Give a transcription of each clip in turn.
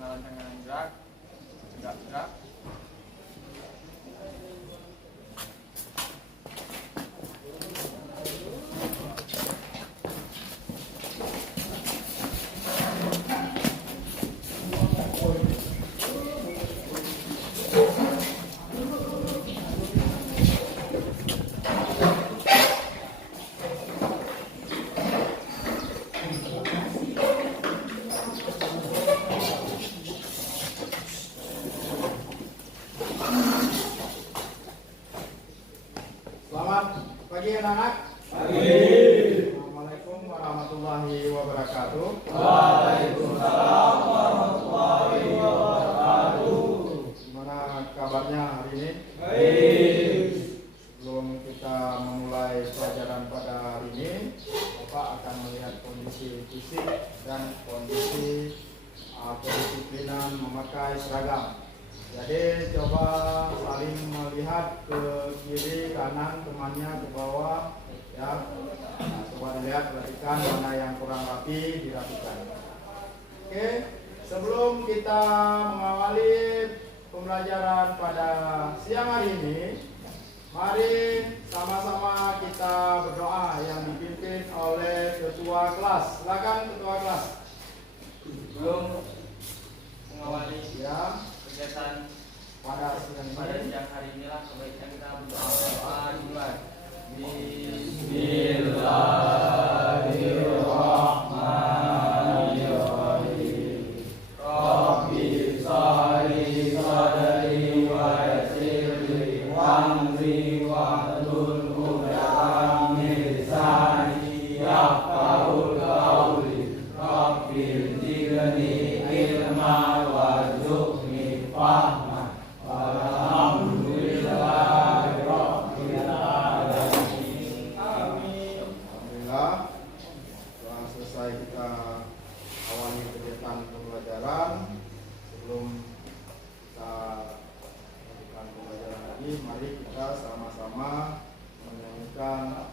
pengenalan tangan gerak, tegak gerak. Pagi anak-anak. Pagi. Assalamualaikum warahmatullahi wabarakatuh. Waalaikumsalam warahmatullahi wabarakatuh. Gimana kabarnya hari ini? Baik. Sebelum kita memulai pelajaran pada hari ini, Bapak akan melihat kondisi fisik dan kondisi kedisiplinan memakai seragam. Jadi coba saling melihat ke kiri, kanan, temannya, ke bawah, ya. Nah, coba dilihat, perhatikan mana yang kurang rapi, dirapikan. Oke, sebelum kita mengawali pembelajaran pada siang hari ini, mari sama-sama kita berdoa yang dipimpin oleh ketua kelas. Silakan ketua kelas. Sebelum mengawali Ya. kegiatan Pada siang siang hari inilah sebaiknya kita berdoa dimulai. Bismillahirrahmanirrahim. Rabbi sholli sadri wa yassirli amri wahlul 'uqdatam min lisani yafqahul qawli. Rabbi zidni ilma warzuqni fahma. Alhamdulillahi rabbil alamin. Amin. Alhamdulillah, setelah selesai kita awali kegiatan pembelajaran. Sebelum kita melakukan pembelajaran lagi, mari kita sama-sama menyanyikan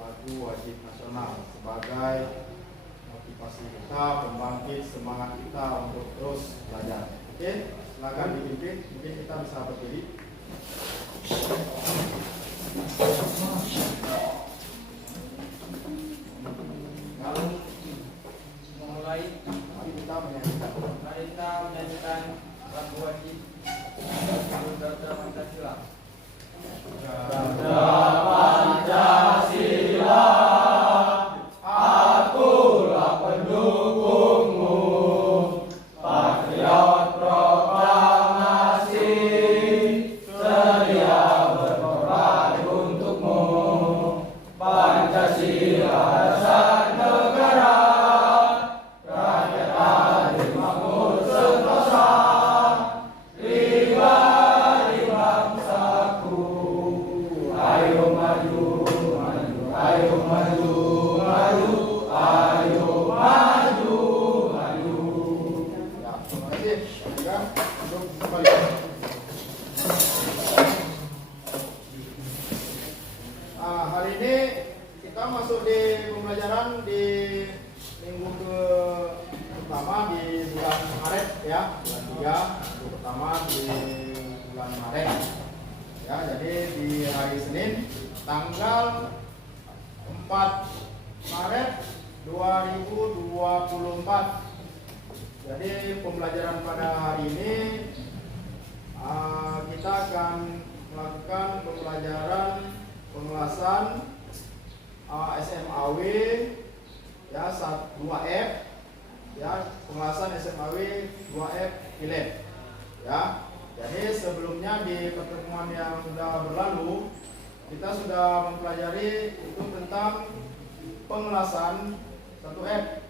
lagu wajib nasional sebagai motivasi kita, pembangkit semangat kita untuk terus belajar. Oke, silakan dipimpin. Mungkin kita bisa berdiri. Lalu memulai, Mari kita menyanyikan. mari kita menyanyikan lagu wajib Garuda Pancasila. Garuda Pancasila, akulah pendukungmu, patriot proklamasi, sedia berkorban untukmu. Pancasila dasar negara, rakyat adil makmur sentosa, pribadi bangsaku. Ayo maju, maju, ayo maju, maju, ayo maju, maju. Ya, terima kasih. Silakan untuk kembali. Hari ini kita masuk di pembelajaran di minggu pertama di bulan Maret, ya, bulan 3, minggu pertama di bulan Maret. Ya, jadi di hari Senin tanggal 4 Maret 2024. Jadi pembelajaran pada hari ini kita akan melakukan pembelajaran pemulasan SMAW ya 2F, ya, pemulasan SMAW 2F Pilek, ya. Jadi sebelumnya di pertemuan yang sudah berlalu kita sudah mempelajari itu tentang pengelasan 1F.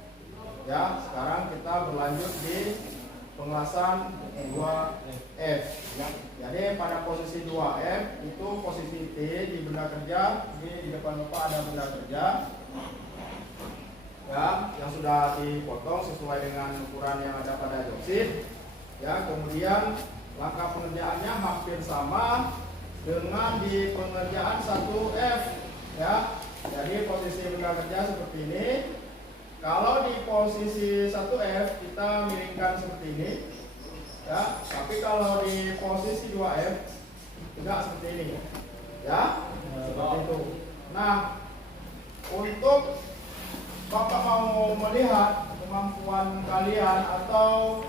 Ya, sekarang kita berlanjut di pengelasan 2F. Ya. Jadi pada posisi 2F itu posisi T di benda kerja, di depan Bapak ada benda kerja. Ya, yang sudah dipotong sesuai dengan ukuran yang ada pada joksit. Ya, kemudian langkah pengerjaannya hampir sama dengan di pengerjaan 1F. Ya, jadi posisi benda kerja seperti ini. Kalau di posisi 1F kita kita miringkan seperti ini, ya. Tapi kalau di posisi 2F tidak seperti ini, ya, seperti itu. Nah, untuk Bapak mau melihat kemampuan kalian atau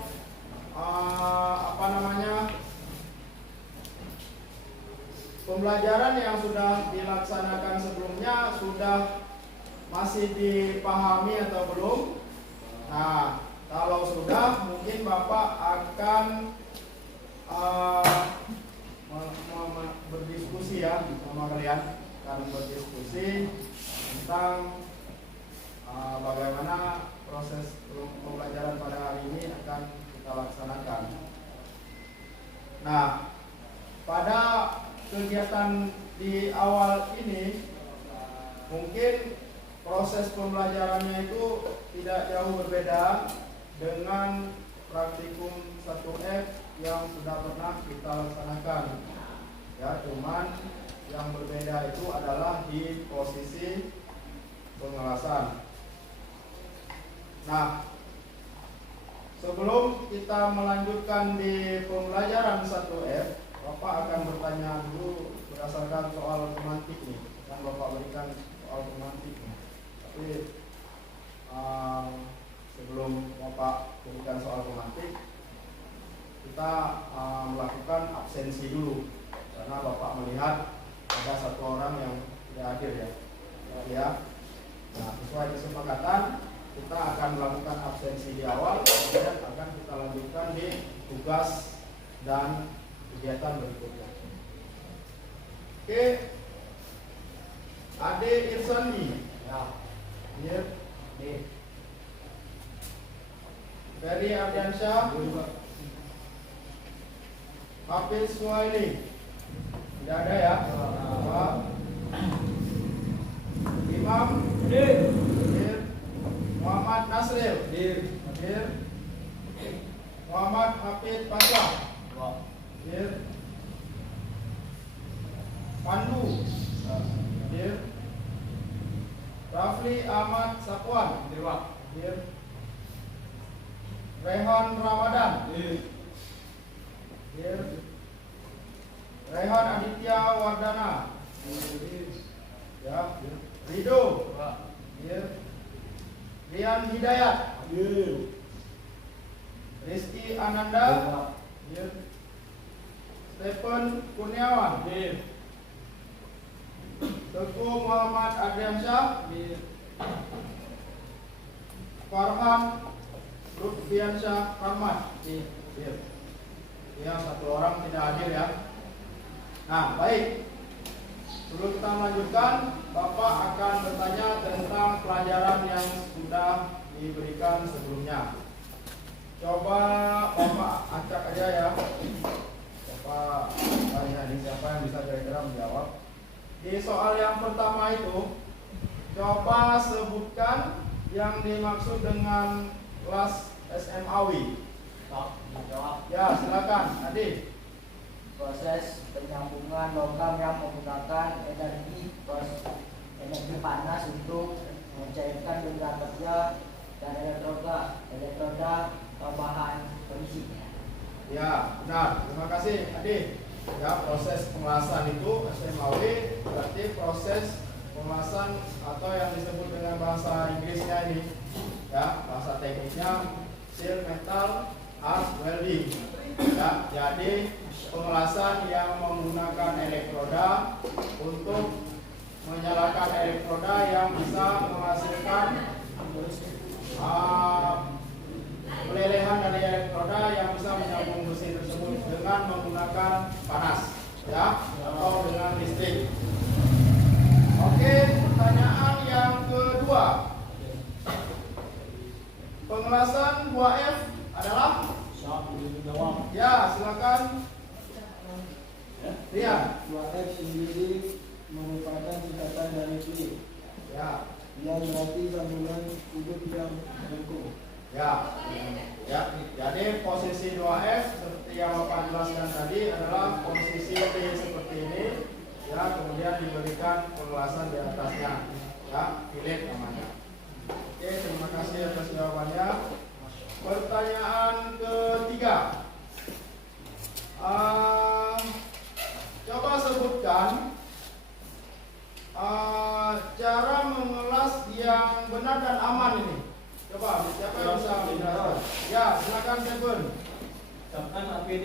pembelajaran yang sudah dilaksanakan sebelumnya sudah masih dipahami atau belum? Nah, kalau sudah, mungkin Bapak akan berdiskusi ya sama kalian, akan berdiskusi tentang bagaimana proses pembelajaran pada hari ini akan kita laksanakan. Nah, pada kegiatan di awal ini mungkin proses pembelajarannya itu tidak jauh berbeda dengan praktikum 1F yang sudah pernah kita laksanakan. Ya, cuman yang berbeda itu adalah di posisi pengelasan. Nah, sebelum kita melanjutkan di pembelajaran 1F, Bapak akan bertanya dulu berdasarkan soal semantik nih. Kan Bapak berikan soal semantik nih. Tapi sebelum Bapak berikan soal semantik, kita melakukan absensi dulu. Karena Bapak melihat ada satu orang yang tidak hadir ya. Nah, sesuai kesepakatan kita akan melakukan absensi di awal, kemudian akan kita lanjutkan di tugas dan kegiatan berikutnya. Oke, Ade Irsani, ya, Ferry Ardiansyah, Hafiz Suhaili, tidak ada ya. Imam, Muhammad Nasril, Muhammad Hafid Pasha, Pandu, Rafli Ahmad Sakwan, Rehan Ramadan, Rehan Aditya Wardana, ya, Rido, Rian Hidayat, Rizky Ananda, Stephen Kurniawan, Teguh Muhammad Adriansyah, Farhan Lutfiansyah Rahmat. Ya, satu orang tidak hadir ya. Nah, baik. Sebelum kita melanjutkan, Bapak akan bertanya tentang pelajaran yang sudah diberikan sebelumnya. Coba Bapak acak aja ya. Bapak tanya nih siapa yang bisa kira-kira menjawab. Di soal yang pertama itu, coba sebutkan yang dimaksud dengan kelas SMAwi. Ya, silakan, Adi. Proses penyambungan logam yang menggunakan energi panas untuk mencairkan benda kerja dan elektroda tambahan kondisi. Ya, benar. Terima kasih, Adi. Ya, proses pengelasan itu SMAW berarti proses pengelasan atau yang disebut dengan bahasa Inggrisnya ini, ya, bahasa teknisnya sheet metal arc welding. Ya, jadi pengelasan yang menggunakan elektroda untuk menyalakan elektroda yang bisa menghasilkan pelelehan dari elektroda yang bisa menyambung besi tersebut dengan menggunakan panas, ya, atau dengan listrik. Oke, pertanyaan yang kedua. Pengelasan 2F adalah? Ya, silakan. Rian. 2F sendiri merupakan singkatan dari fluid. Ya. Yang berarti sambungan kubik yang melengkung. Ya. Ya, jadi posisi 2F seperti yang Bapak jelaskan tadi adalah posisi T seperti ini, ya, kemudian diberikan pengelasan di atasnya, ya, fillet namanya. Oke, terima kasih atas jawabannya. Pertanyaan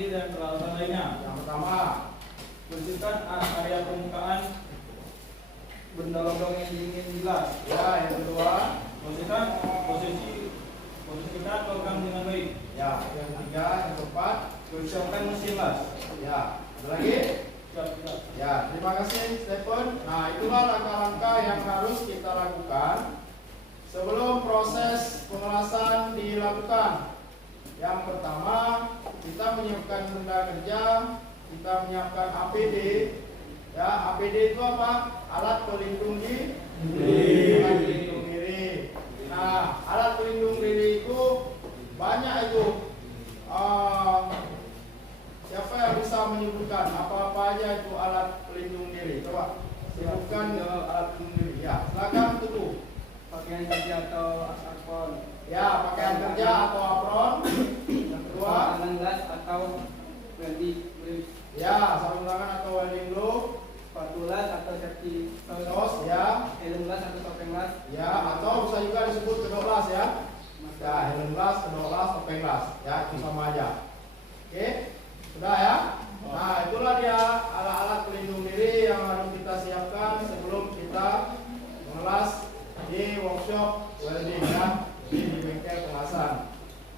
mandi dan peralatan lainnya. Yang pertama, Bersihkan area permukaan benda logam yang ingin dilas. ya. Yang kedua, Bersihkan posisikan logam dengan baik. ya. Yang ketiga, yang keempat, Persiapkan mesin las. ya. Ada lagi? Siap, siap. Ya, terima kasih Stephen. Nah, itulah langkah-langkah yang harus kita lakukan sebelum proses pengelasan dilakukan. Yang pertama, kita menyiapkan benda kerja, kita menyiapkan APD. Ya, APD itu apa? Alat pelindung diri. Alat pelindung diri. Nah, alat pelindung diri itu banyak itu. Siapa yang bisa menyebutkan apa-apa aja itu alat pelindung diri? Coba sebutkan alat pelindung diri. Ya, silakan tutup. Pakaian kerja atau apron. Ya, pakaian kerja atau apron. Yang kedua, Tangan las atau welding gloves. ya, sarung tangan atau welding glove. Sepatu las atau safety Sos, ya, helm las atau topeng las. ya, atau bisa juga disebut kedok las ya. Ya, helm las, kedok las, topeng las. Ya, itu sama aja. Oke, sudah ya. Nah, itulah dia alat-alat pelindung diri yang harus kita siapkan sebelum kita mengelas di workshop welding ya, di bengkel pengelasan.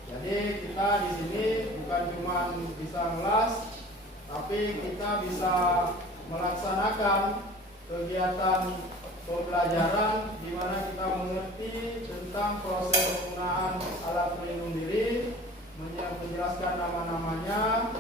Jadi kita di sini bukan cuma bisa ngelas, tapi kita bisa melaksanakan kegiatan pembelajaran di mana kita mengerti tentang proses penggunaan alat pelindung diri, menjelaskan nama-namanya.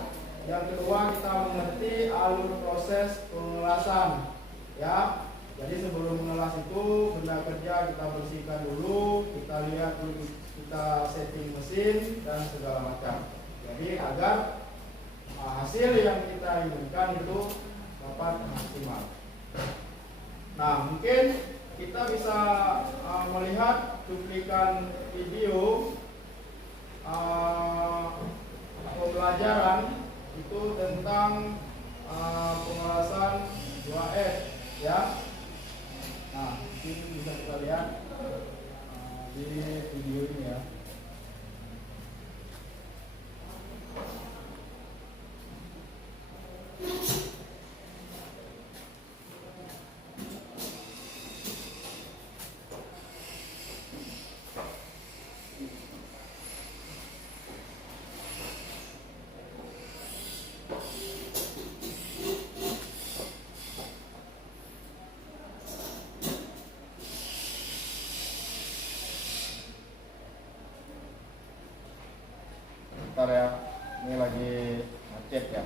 Yang kedua, kita mengerti alur proses pengelasan. Ya, jadi sebelum mengelas itu benda kerja kita bersihkan dulu, kita lihat dulu, kita setting mesin dan segala macam. Jadi agar hasil yang kita inginkan itu dapat maksimal. Nah, mungkin kita bisa melihat cuplikan video pembelajaran itu tentang pengelasan 2F ya. Nah, ini bisa kita lihat di video ini ya. Bentar ya, ini lagi macet ya.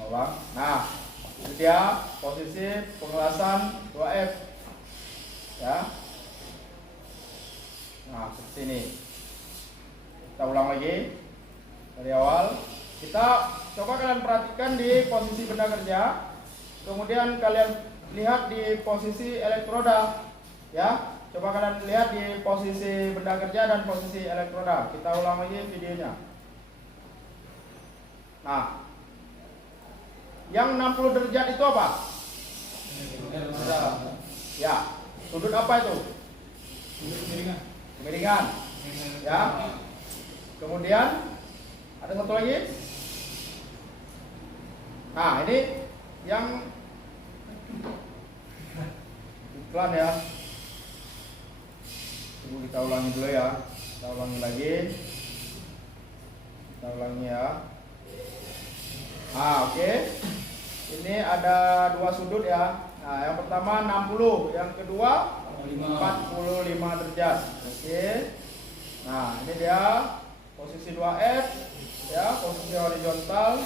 Bawang. Nah, ini dia posisi pengelasan 2F ya. Nah, ke sini. Kita ulang lagi dari awal. Kita coba kalian perhatikan di posisi benda kerja, kemudian kalian lihat di posisi elektroda ya. Coba kalian lihat di posisi benda kerja dan posisi elektroda. Kita ulang lagi videonya. Nah, yang 60 derajat itu apa? Ya, sudut apa itu? Kemiringan. Ya. Kemudian ada satu lagi. Nah, ini yang iklan ya. Tunggu kita ulangi dulu ya. Kita ulangi lagi. Kita ulangi ya. Oke. Ini ada dua sudut ya. Nah, yang pertama 60, yang kedua 45 derajat. Oke. Nah, ini dia posisi 2F ya, posisi horizontal,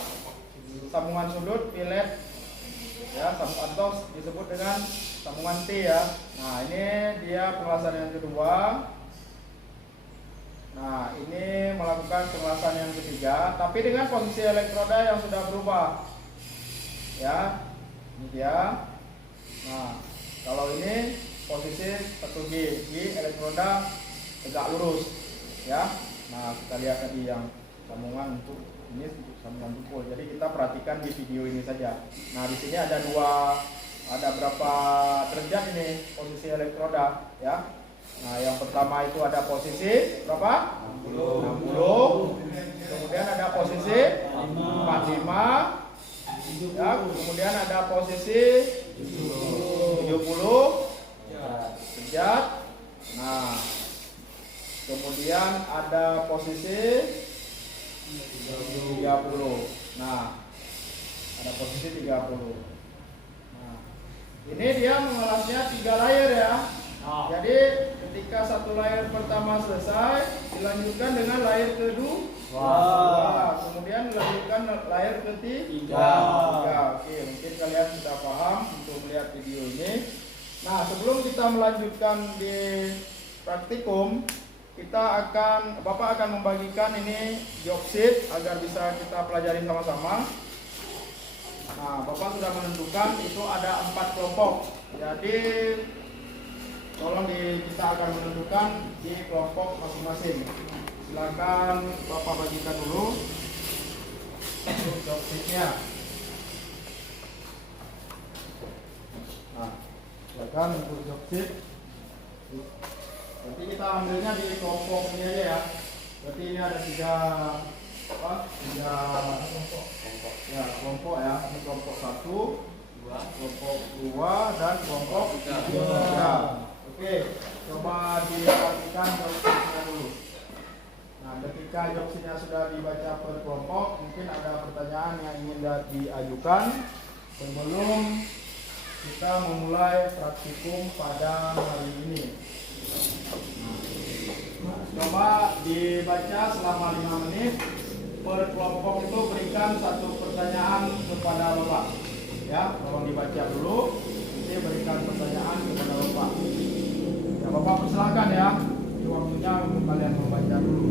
sambungan sudut fillet ya, atau disebut dengan sambungan T ya. Nah, ini dia pengelasan yang kedua. Nah, ini melakukan pengelasan yang ketiga, tapi dengan posisi elektroda yang sudah berubah ya. Ini dia. Nah, kalau ini posisi 1G di elektroda tegak lurus ya. Nah, kita lihat tadi yang sambungan untuk ini untuk sambungan tumpul. Jadi kita perhatikan di video ini saja. Nah, di sini ada berapa derajat ini posisi elektroda ya. Nah, yang pertama itu ada posisi berapa? 60. Kemudian ada posisi 45. Ya, kemudian ada posisi 70 derajat. Nah, kemudian ada posisi 30. Nah, ada posisi 30. Nah, ini dia mengelasnya 3 layer ya. Jadi ketika satu layer pertama selesai, dilanjutkan dengan layer kedua. Kemudian dilanjutkan layer ketiga. Oke, mungkin kalian sudah paham untuk melihat video ini. Nah, sebelum kita melanjutkan di praktikum, Bapak akan membagikan ini job sheet agar bisa kita pelajari sama-sama. Nah, Bapak sudah menentukan itu ada 4 kelompok. Jadi kita akan menentukan di kelompok masing-masing. Silakan Bapak bagikan dulu untuk job sheet-nya. Nah, silakan untuk job sheet. Nanti kita ambilnya di kelompok ini aja ya. Berarti ini ada tiga kelompok ya. Ini kelompok 1, kelompok 2, dan kelompok 3. Oke, coba diperhatikan job sheet-nya dulu. Nah, ketika job sheet-nya sudah dibaca per kelompok, mungkin ada pertanyaan yang ingin diajukan sebelum kita memulai praktikum pada hari ini. Coba dibaca selama 5 menit. Per kelompok itu berikan 1 pertanyaan kepada Bapak. Ya, tolong dibaca dulu. Nanti berikan pertanyaan kepada Bapak. Ya, Bapak persilakan ya. Ini waktunya untuk kalian membaca dulu.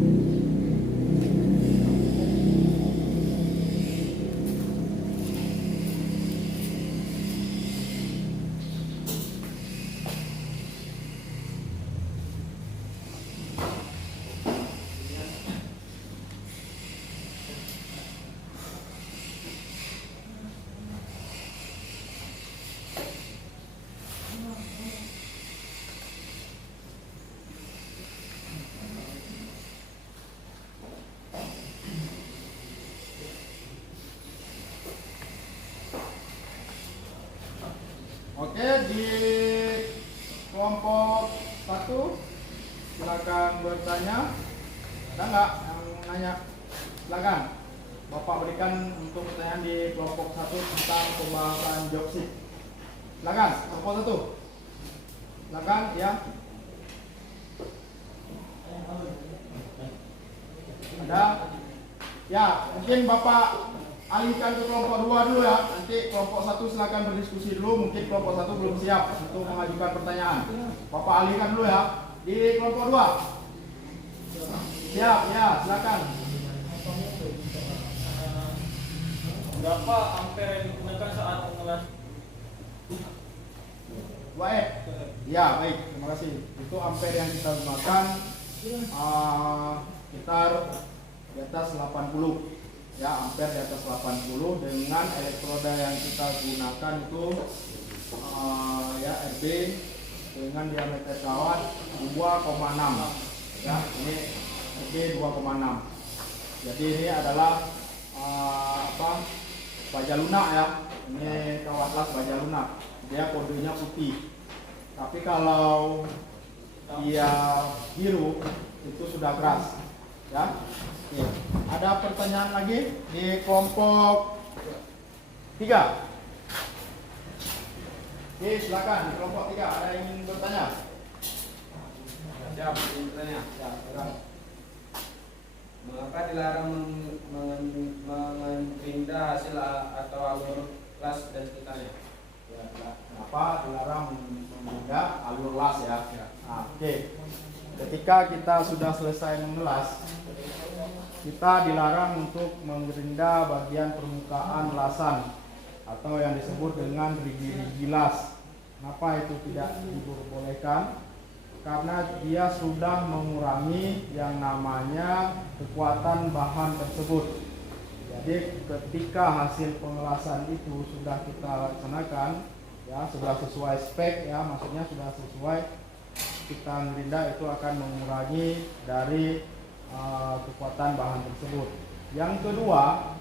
Oke, di kelompok 1 silakan bertanya. Ada nggak yang nanya? Silakan. Bapak berikan untuk pertanyaan di kelompok 1 tentang pembahasan job sheet. Silakan, kelompok 1. Silakan ya. Ada? Ya, mungkin Bapak alihkan ke kelompok 2 dulu ya. Nanti kelompok 1 silakan berdiskusi dulu. Mungkin kelompok 1 belum siap untuk mengajukan pertanyaan. Bapak alihkan dulu ya. Di kelompok 2. Siap ya, silakan. Berapa ampere yang digunakan saat mengelas? Baik. Ya, baik. Terima kasih. Itu ampere yang kita gunakan sekitar di atas 80. Ya, ampere di atas 80 dengan elektroda yang kita gunakan itu RB dengan diameter kawat 2,6. Ya, ini RB 2,6. Jadi ini adalah baja lunak ya. Ini kawat las baja lunak. Dia kodenya putih. Tapi kalau dia biru itu sudah keras. Ya. Oke. Ada pertanyaan lagi di kelompok 3? Oke, silakan di kelompok 3 ada yang ingin bertanya? Siap, ingin bertanya. Ya, silakan. Mengapa dilarang mengerinda hasil atau alur las dan sekitarnya? Ya, kenapa dilarang menggerinda alur las ya? Nah, oke. Ketika kita sudah selesai mengelas, kita dilarang untuk menggerinda bagian permukaan lasan atau yang disebut dengan rigi-rigi las. Kenapa itu tidak diperbolehkan? karena dia sudah mengurangi yang namanya kekuatan bahan tersebut. Jadi ketika hasil pengelasan itu sudah kita laksanakan, ya sudah sesuai spek, ya maksudnya sudah sesuai, kita gerinda itu akan mengurangi dari kekuatan bahan tersebut. Yang kedua,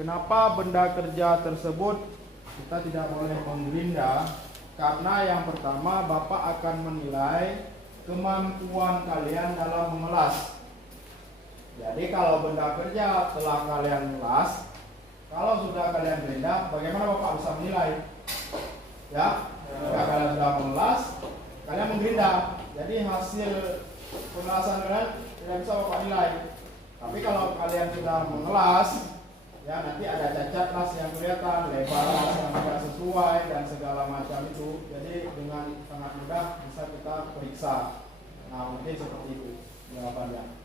kenapa benda kerja tersebut kita tidak boleh menggerinda? Karena yang pertama, Bapak akan menilai kemampuan kalian dalam mengelas. Jadi kalau benda kerja telah kalian melas, kalau sudah kalian gerinda, bagaimana Bapak bisa menilai? Ya, jika kalian sudah mengelas, kalian menggerinda. Jadi hasil pengelasan kalian tidak bisa Bapak nilai. Tapi kalau kalian sudah mengelas, ya nanti ada cacat las yang kelihatan, lebar las yang tidak sesuai dan segala macam itu. Jadi dengan sangat mudah bisa kita periksa. Nah mungkin seperti itu jawabannya.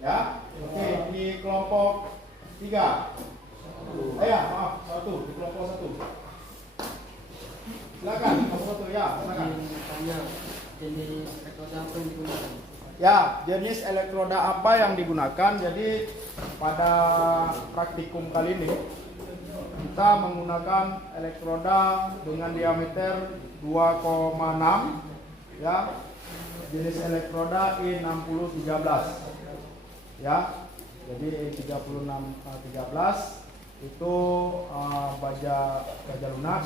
Ya, oke, di kelompok 3. Maaf, 1 di kelompok 1. Silakan, kelompok 1 ya, silakan. Jenis elektroda apa yang digunakan? Ya, jenis elektroda apa yang digunakan? Jadi pada praktikum kali ini kita menggunakan elektroda dengan diameter 2,6, ya. Jenis elektroda E6013. Ya. Jadi E3613 itu baja lunak.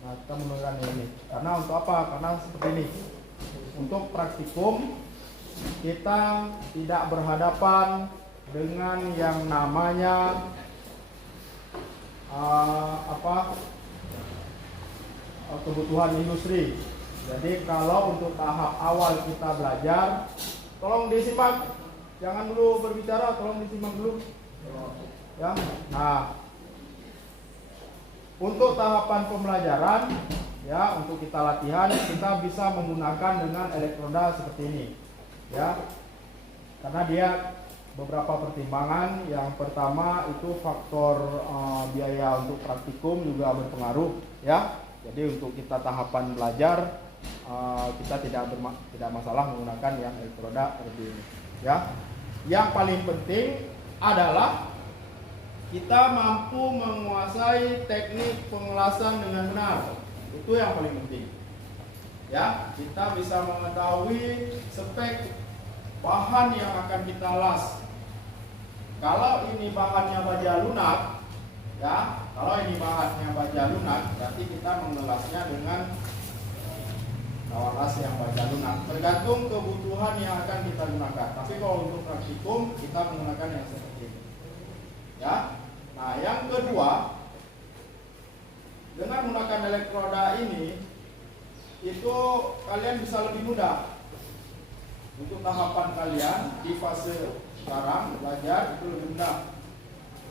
Nah, kita menggunakan ini. Karena untuk apa? Karena seperti ini. Untuk praktikum kita tidak berhadapan dengan yang namanya kebutuhan industri. Jadi kalau untuk tahap awal kita belajar, tolong disimak, jangan dulu berbicara, tolong disimak dulu. Ya. Nah, untuk tahapan pembelajaran, ya untuk kita latihan, kita bisa menggunakan dengan elektroda seperti ini, ya. Karena dia beberapa pertimbangan. Yang pertama itu faktor biaya untuk praktikum juga berpengaruh, ya. Jadi untuk kita tahapan belajar kita tidak masalah menggunakan yang elektroda seperti ini, ya. Yang paling penting adalah kita mampu menguasai teknik pengelasan dengan benar. Itu yang paling penting. Ya, kita bisa mengetahui spek bahan yang akan kita las. Kalau ini bahannya baja lunak, ya, kalau ini bahannya baja lunak, berarti kita mengelasnya dengan kawat las yang baja lunak. Tergantung kebutuhan yang akan kita gunakan. Tapi kalau untuk praktikum kita menggunakan yang seperti ini. Ya. Nah, yang kedua, dengan menggunakan elektroda ini, itu kalian bisa lebih mudah. Untuk tahapan kalian di fase sekarang belajar itu lebih mudah.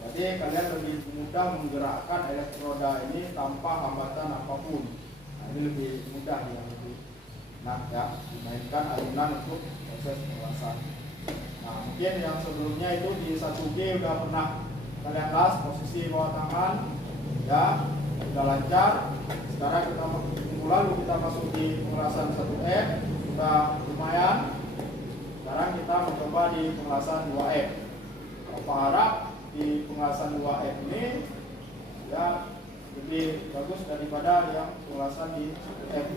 Jadi kalian lebih mudah menggerakkan elektroda ini tanpa hambatan apapun. Nah, ini lebih mudah, yang lebih enak, ya, dimainkan alunan untuk proses pengelasan. Nah, mungkin yang sebelumnya itu di 1G udah pernah kalian las posisi bawah tangan, ya, sudah lancar. Sekarang kita minggu lalu kita masuk di pengelasan 1F, sudah lumayan. Sekarang kita mencoba di pengelasan 2F. Bapak harap di pengelasan 2F ini ya lebih bagus daripada yang pengelasan di 1F.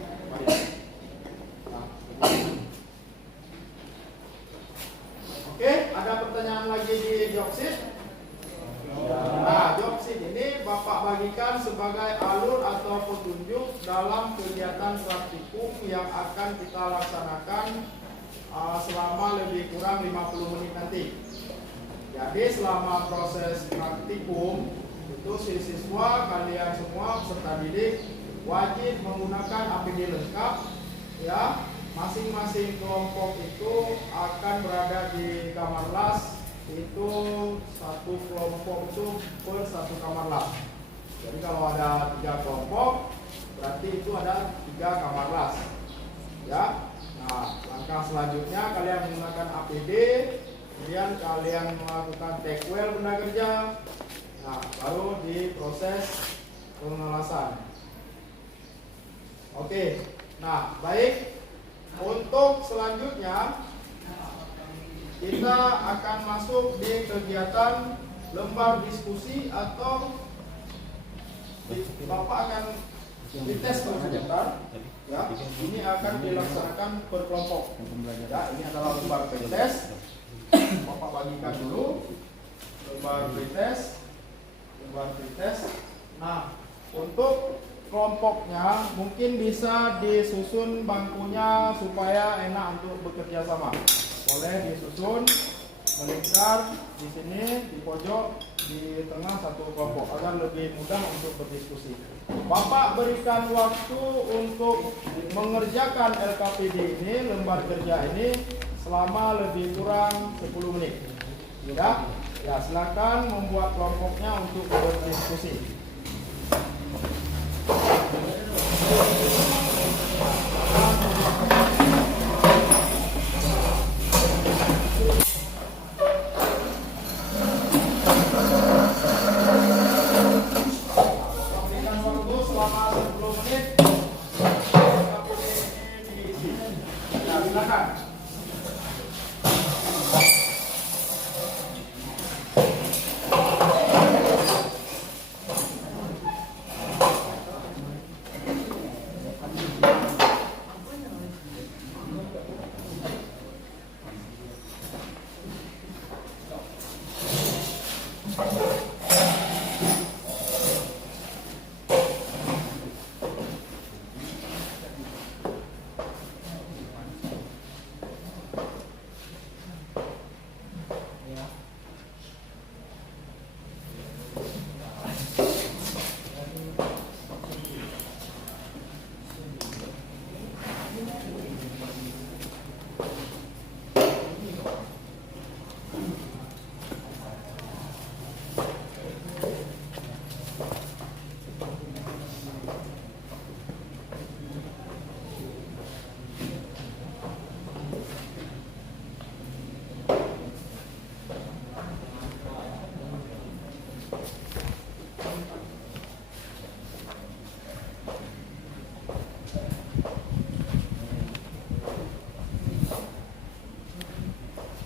Nah, oke, ada pertanyaan lagi di Joksit? Nah, Joksit ini Bapak bagikan sebagai alur atau petunjuk dalam kegiatan praktikum yang akan kita laksanakan selama lebih kurang 50 menit nanti. Jadi selama proses praktikum itu si siswa, kalian semua peserta didik wajib menggunakan APD lengkap, ya. Masing-masing kelompok itu akan berada di kamar las. Itu satu kelompok itu per satu kamar las. Jadi kalau ada 3 kelompok, berarti itu ada 3 kamar las, ya. Nah, langkah selanjutnya kalian menggunakan APD, kemudian kalian melakukan take well benda kerja. Nah, baru diproses pengelasan. Oke, nah baik. Untuk selanjutnya kita akan masuk di kegiatan lembar diskusi atau Bapak akan dites dulu sebentar. Ya, ini akan dilaksanakan per kelompok. Ya, ini adalah lembar pretest. Bapak bagikan dulu lembar pretest. Nah, untuk kelompoknya mungkin bisa disusun bangkunya supaya enak untuk bekerja sama. Boleh disusun melingkar di sini, di pojok, di tengah satu kelompok agar lebih mudah untuk berdiskusi. Bapak berikan waktu untuk mengerjakan LKPD ini, lembar kerja ini selama lebih kurang 10 menit. Ya, silakan membuat kelompoknya untuk berdiskusi.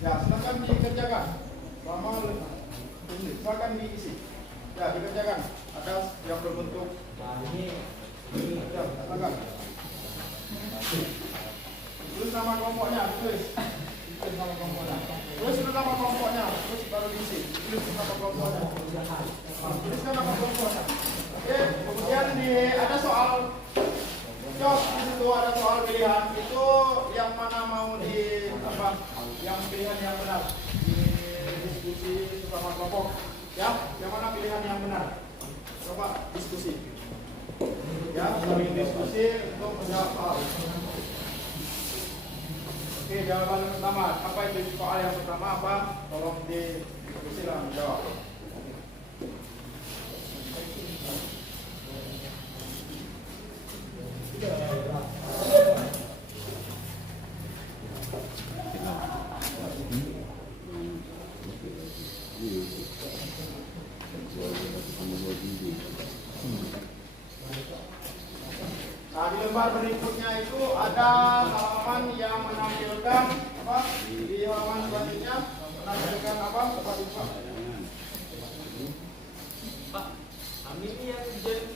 Ya, silakan dikerjakan. Silakan diisi. Ya, dikerjakan. Ada yang berbentuk ini. Ya, silakan. Tulis nama kelompoknya, tulis nama kelompoknya. Tulis nama kelompoknya, terus baru diisi. Tulis nama kelompoknya. Tuliskan nama kelompoknya. Oke, kemudian ada soal jawab di situ, ada soal pilihan. Itu yang mana mau di apa? Yang pilihan yang benar di diskusi bersama kelompok. Ya, yang mana pilihan yang benar? Coba diskusi. Ya, saling diskusi untuk menjawab soal. Oke, jawaban pertama. Apa itu soal yang pertama apa? Tolong diskusi lah menjawab. Nah, di lembar berikutnya itu ada halaman yang menampilkan apa? Di halaman selanjutnya menampilkan apa? Pak. Pak, kami ini yang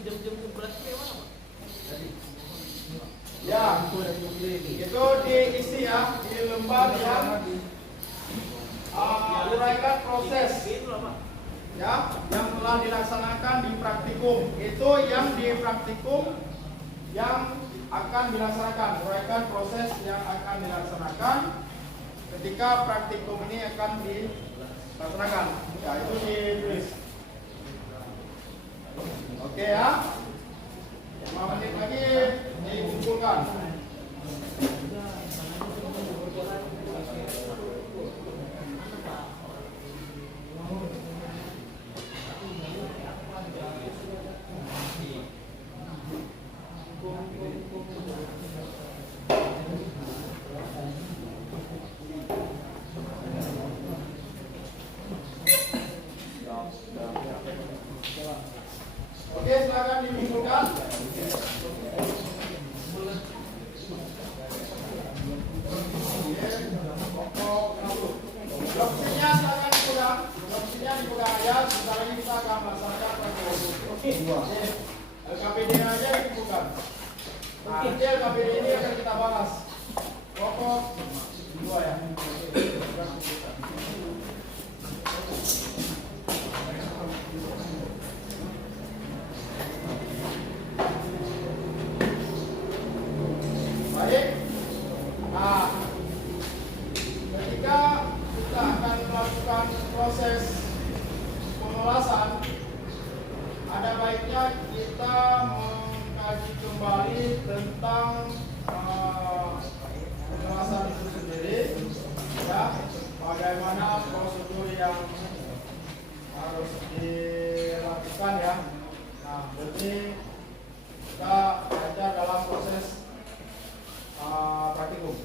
jam-jam 11 kayak mana, Pak? Ya, itu diisi ya di lembar yang uraikan proses. Ya, yang telah dilaksanakan di praktikum. Itu yang di praktikum yang akan dilaksanakan, uraikan proses yang akan dilaksanakan ketika praktikum ini akan dilaksanakan. Ya, itu ditulis. Oke ya. 5 menit lagi dikumpulkan. Oke, silakan dikumpulkan. dua. LKPD aja bukan. Nah, nanti LKPD ini akan kita bahas. Pokok dua ya. Baik. Nah, ketika kita akan melakukan proses pemelasan, ada baiknya kita mengkaji kembali tentang pemelasan itu sendiri, ya, bagaimana prosedur yang harus dilakukan ya. Nah, jadi kita belajar dalam proses praktikum.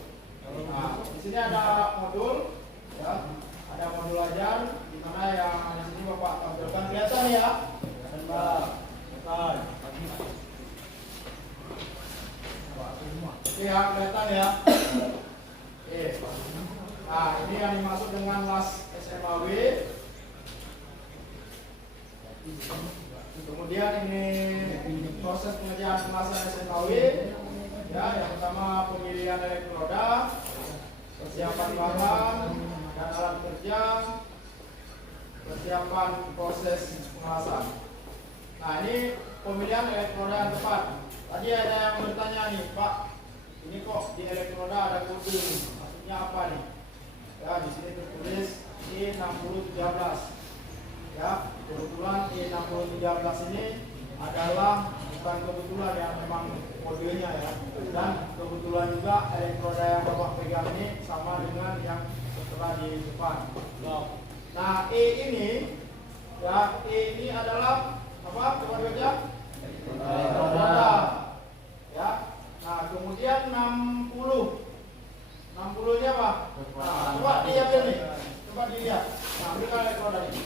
Nah, di sini ada modul, ya, ada modul ajar, di mana yang di sini Bapak tampilkan kelihatan ya. Oke ya, kelihatan ya. Oke. Nah, ini yang dimaksud dengan LAS SMAW. Kemudian ini proses pengerjaan pemasangan SMAW. Ya, yang pertama pemilihan elektroda, persiapan bahan dan alat kerja, persiapan proses pengelasan. Nah, ini pemilihan elektroda yang tepat. Tadi ada yang bertanya nih, Pak, ini kok di elektroda ada kode nih, maksudnya apa nih? Ya, di sini tertulis E6013. Ya, kebetulan E6013 ini adalah bukan kebetulan yang memang modelnya ya, dan kebetulan juga elektroda yang Bapak pegang ini sama dengan yang setelah di depan. Nah, E ini ya, E ini adalah apa? Coba baca. Elektroda. Ya. Nah, kemudian 60-nya apa? Nah, coba dilihat ini. Coba dilihat. Nah, ambil elektroda ini.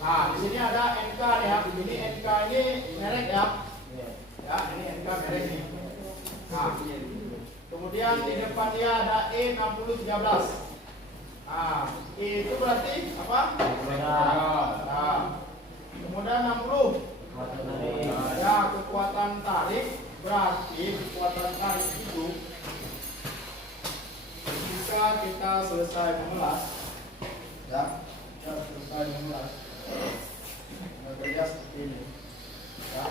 Nah, di sini ada NK nih ya. Ini NK ini merek ya. Ya, ini NK merek ini. Nah, kemudian di depan dia ada E6013. Nah, E itu berarti apa? Nah, kemudian 60. Ya, kekuatan tarik berarti kekuatan tarik itu jika kita selesai memelas, ya, kita selesai memelas, bekerja seperti ini, ya,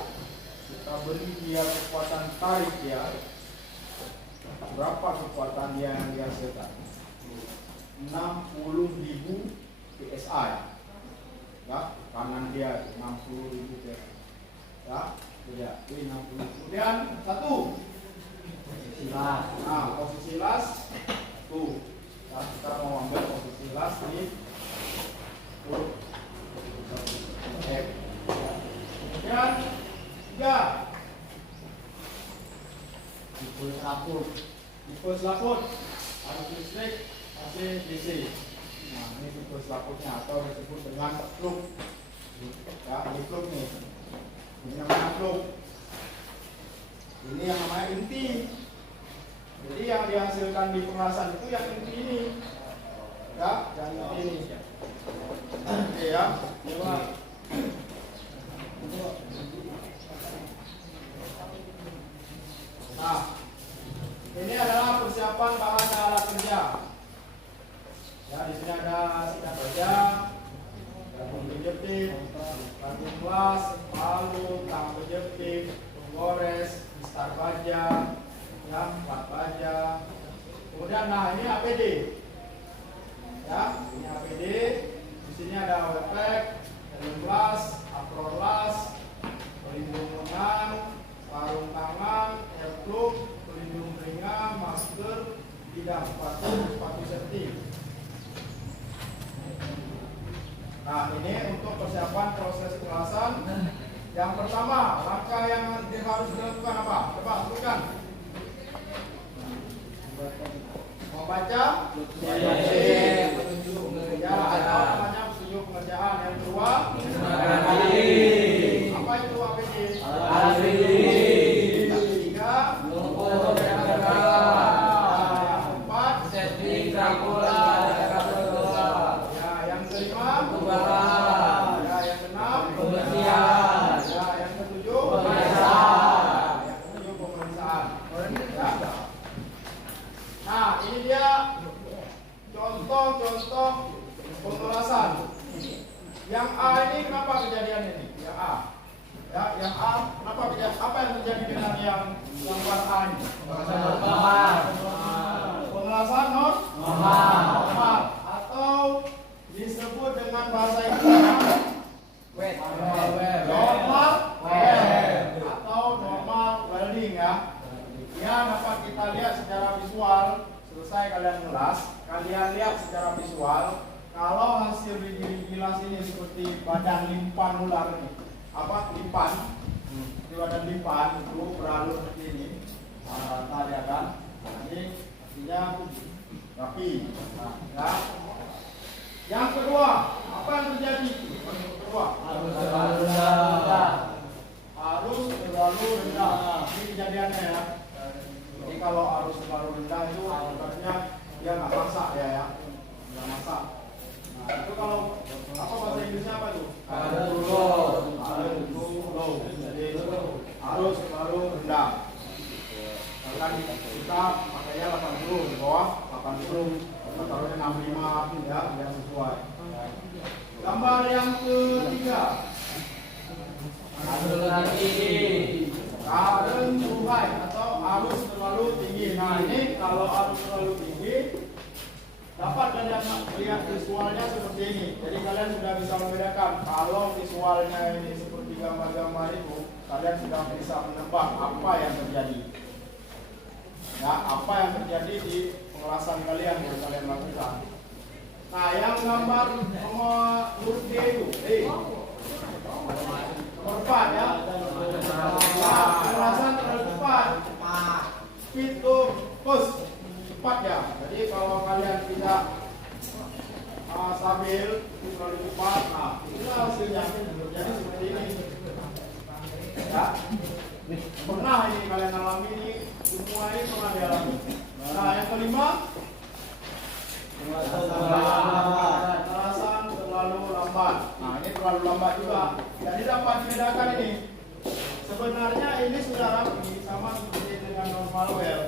kita beri dia kekuatan tarik dia, berapa kekuatan dia yang dihasilkan? 60.000 PSI, ya, kanan dia 60.000 PSI, ya, beda, ini 60. Kemudian satu. Nah, posisi las tuh. Nah, kita mau ambil posisi las di F. Kemudian 3. Tipe selaput arus listrik AC DC. Nah, ini tipe selaputnya atau disebut dengan plug. Ya, ini plug nih. Ini namanya plug. Ini yang namanya inti. Jadi yang dihasilkan di pengelasan itu yang inti ini, ya, yang inti ini. Oke ya, coba. Nah, ini adalah persiapan bahan dan alat kerja. Ya, di sini ada sikat kerja, gantung penjepit, gantung kelas, palu, tang penjepit, penggores, mistar baja, ya, plat baja. Kemudian, nah, ini APD. Ya, ini APD. Di sini ada webpack, helm las, apron las, pelindung lengan, sarung tangan, airplug, pelindung telinga, masker, tidak sepatu safety. Nah, ini untuk persiapan proses pengelasan. Yang pertama, langkah yang harus dilakukan apa? Coba sebutkan. Membaca ya, atau namanya petunjuk pengerjaan. Yang kedua, apa itu APD? Yang ketiga, yang keempat, dipan, di badan dipan itu beralur seperti ini, rata dia kan. Nah, ini artinya rapi. Nah, ya. Yang kedua, apa yang terjadi? Yang kedua, Harus terlalu rendah. arus terlalu rendah. Ini kejadiannya ya. Jadi kalau arus terlalu rendah itu artinya dia nggak masak ya, nggak masak. Nah itu kalau apa bahasa Inggrisnya apa itu? Arus low. Arus low. Jadi arus terlalu rendah. Bahkan kita pakainya 80 di bawah 80, kita taruhnya 65 ya, yang sesuai. Gambar yang ketiga. Arus terlalu tinggi. Current too high atau arus terlalu tinggi. Nah ini kalau arus terlalu tinggi dapat kalian lihat visualnya seperti ini. Jadi kalian sudah bisa membedakan. Kalau visualnya ini seperti gambar-gambar itu, kalian sudah bisa menebak apa yang terjadi. Ya, apa yang terjadi di pengelasan kalian yang kalian lakukan. Nah yang gambar nomor huruf D itu, nomor 4 ya. Pengelasan terlalu cepat. Speed to push, cepat ya. Jadi kalau kalian tidak stabil, terlalu cepat, nah itulah hasilnya. Jadi seperti ini. Ya. Pernah ini kalian alami ini, semua ini pernah dialami. Nah yang kelima, pengelasan terlalu lambat. Nah ini terlalu lambat juga. Jadi dapat dibedakan ini. Sebenarnya ini sudah rapi sama seperti dengan normal well.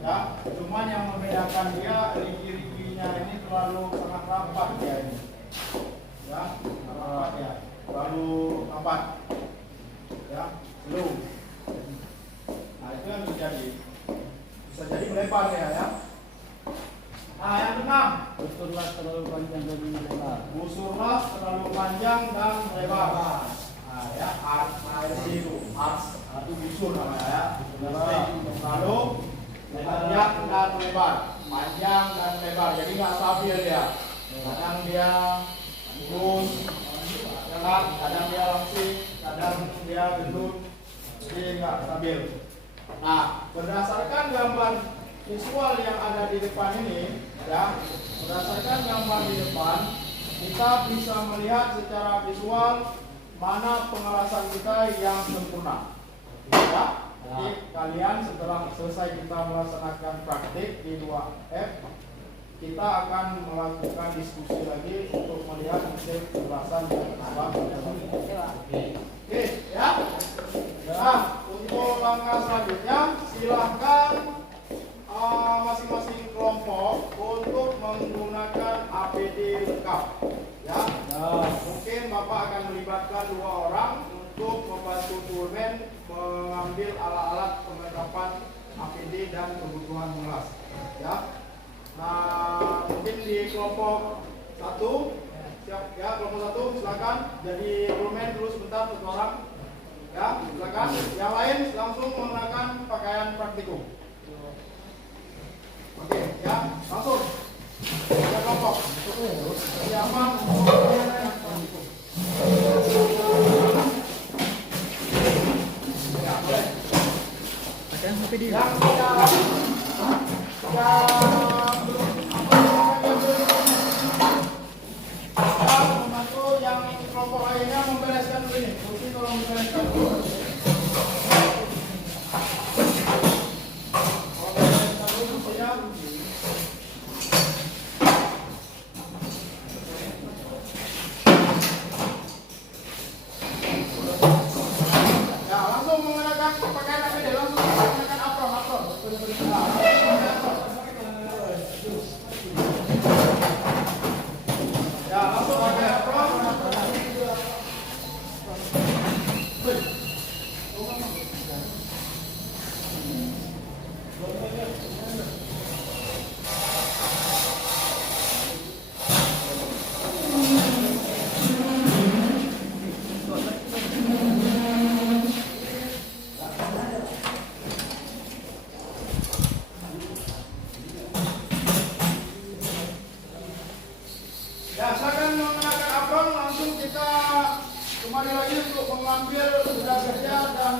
Ya, cuman yang membedakan dia rigi-riginya ini terlalu sangat rapat ya ini. Ya, rapat ya. Terlalu rapat. Ya, slow. Nah, itu yang terjadi. Bisa jadi melebar ya. Nah, yang keenam, Busurlah terlalu panjang dan melebar. busurlah terlalu panjang dan melebar. Nah, ya, ARC itu, itu busur namanya ya. Terlalu panjang dan melebar, panjang dan melebar. Jadi nggak stabil dia. Kadang dia lurus, kadang dia langsing, kadang dia gendut. Jadi nggak stabil. Nah, berdasarkan gambar visual yang ada di depan ini, ya, berdasarkan gambar di depan, kita bisa melihat secara visual mana pengelasan kita yang sempurna. Ya, jadi kalian setelah selesai kita melaksanakan praktik di 2F, kita akan melakukan diskusi lagi untuk melihat hasil pengelasan yang Oke, ya. Nah, untuk langkah selanjutnya, silahkan masing-masing kelompok untuk menggunakan APD lengkap. Ya, mungkin Bapak akan melibatkan 2 orang untuk membantu turmen mengambil alat-alat perlengkapan APD dan kebutuhan mengelas. Ya, nah mungkin di kelompok 1, siap ya, kelompok 1 silakan jadi turmen dulu sebentar 1 orang. Ya, silakan. Yang lain langsung menggunakan pakaian praktikum. Oke, ya, langsung. Ada kelompok. Siapa? Ya, boleh. Yang APD. Yang membantu yang kelompok lainnya membereskan dulu ini. Kursi tolong membereskan dulu. mengambil benda kerja dan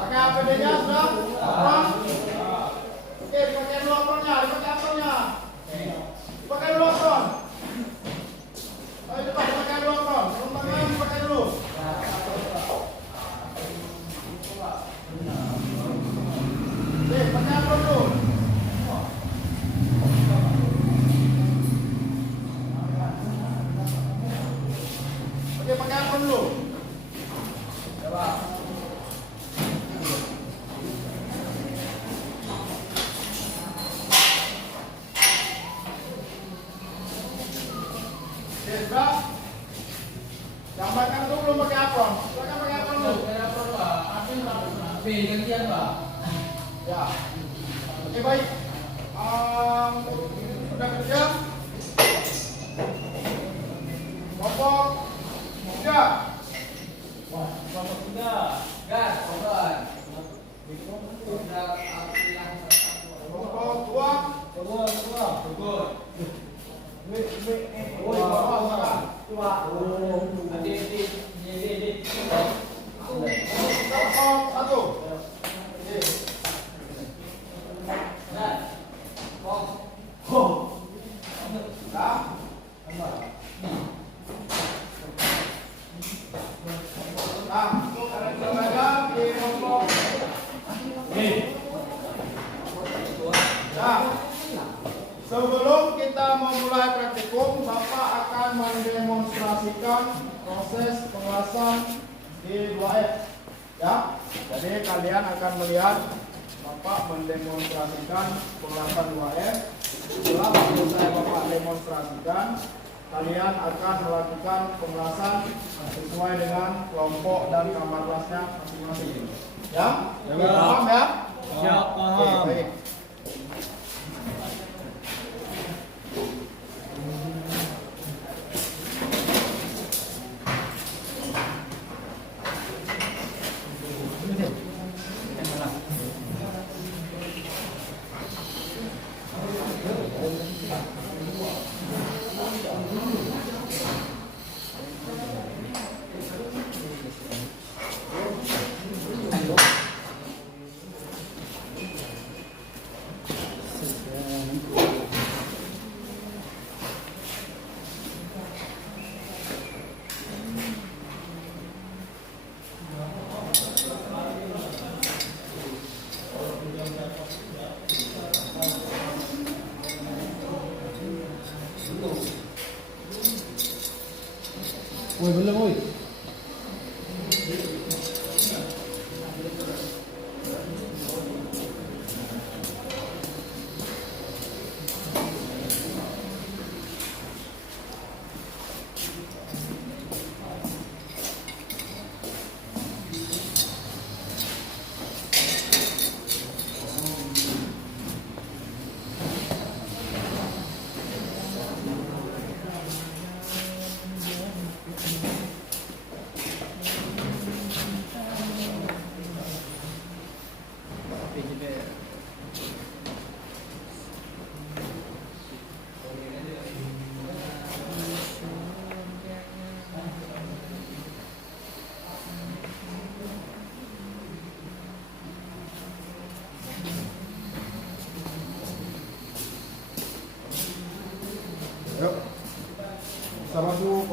pakai APD-nya sudah? Oke, pakai dulu apronnya, dipakai apronnya. Pakai dulu apron. Ayo cepat pakai dulu apron. Teman-teman pakai dulu. Oke, pakai apron dulu. Oke, pakai apron dulu. Coba. Sudah. Gambarkan dulu belum pakai apron. Silakan pakai apron dulu. Pakai apron, Pak. Apron gantian, Pak. Ya. Oke, baik. Sudah kerja. Kelompok 3. Kelompok 3. Gas, korban. Kelompok 2. Gugur. Kelompok 1. Sebelum kita memulai praktikum, Bapak akan mendemonstrasikan proses pengelasan di 2F. Ya, jadi kalian akan melihat Bapak mendemonstrasikan pengelasan 2F. Setelah selesai Bapak demonstrasikan, kalian akan melakukan pengelasan sesuai dengan kelompok dan kamar kelasnya masing-masing. Ya, paham ya? Ya, paham. Oke, baik. Woi, belum, woi.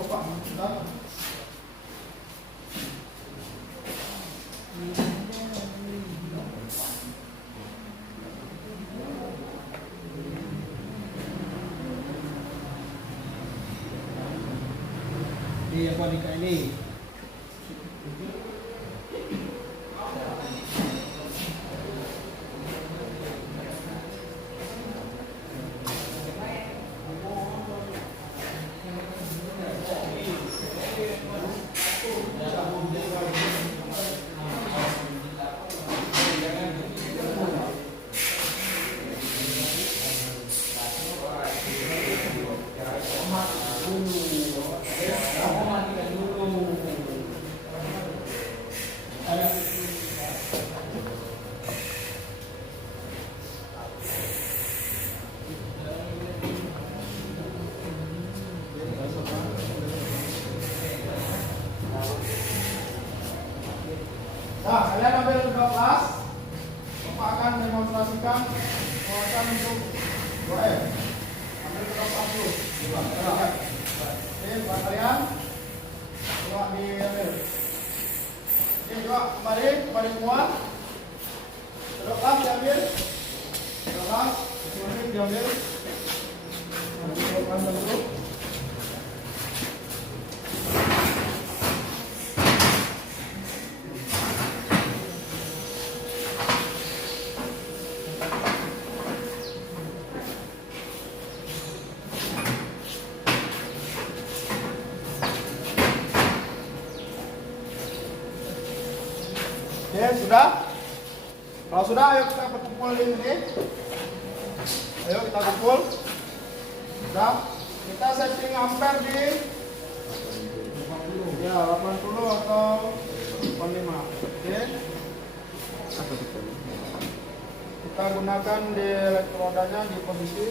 Pak. Sudah. Di apa di ini? Nah, kalian ambil 12. Bapak akan demonstrasikan penguasaan untuk 2M. Ambil 12 dulu. Oke, buat kalian. Coba diambil. Oke, coba kembali semua. 12 diambil. 12 diambil. Ambil 12 dulu. Oke, sudah? Kalau sudah, ayo kita berkumpul di sini. Ayo kita kumpul. Sudah? Kita setting ampere di 80 atau 85. Oke. Kita gunakan di elektrodanya di posisi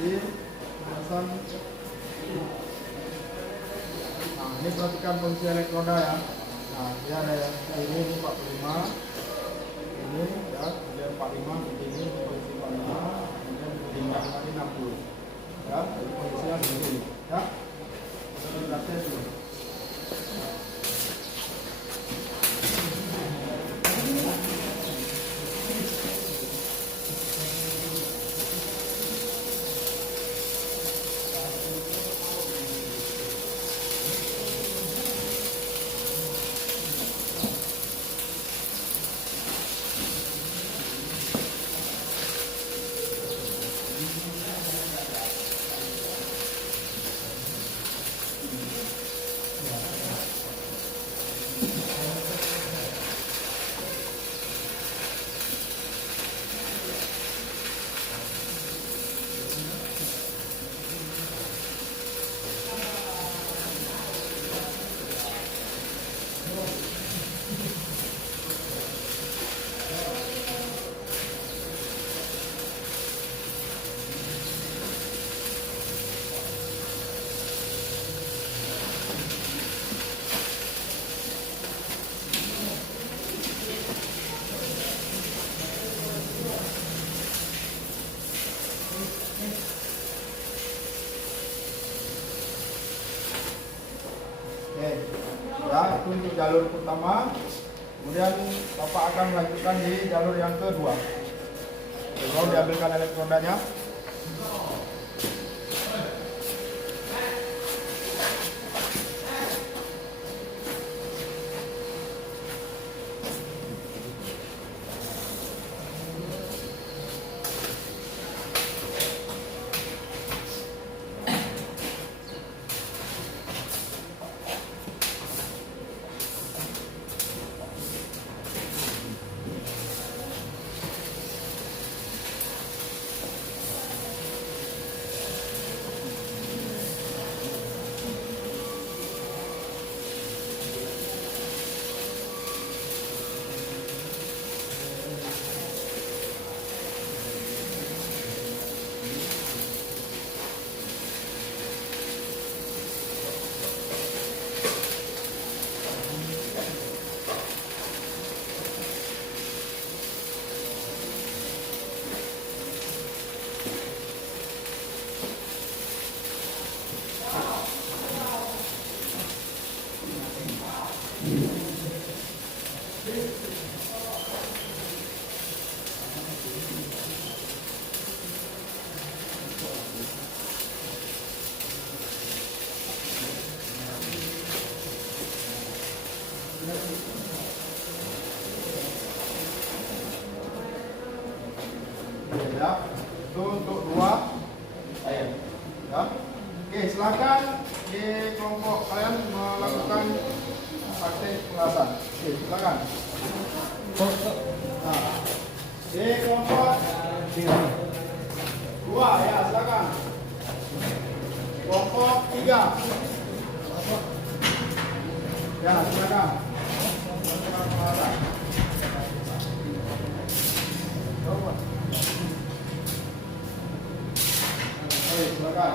di bahasan. Nah, ini perhatikan posisi elektroda ya. Nah, dia ada yang ini 45, ini ya, kemudian 45, ini posisi 45, kemudian tinggal lagi 60. Ya, jadi posisinya begini. Ya, kita sudah tes dulu. Oke, ya itu untuk jalur pertama. Kemudian Bapak akan melanjutkan di jalur yang kedua. Kalau diambilkan elektrodanya. Ya, itu untuk 2 ya. Oke, silakan di kelompok kalian melakukan praktik pengelasan. Oke, silakan. Nah, di kelompok 2 ya, silakan. Kelompok 3. Ya, silakan. Melakukan pengelasan. Oke, silakan.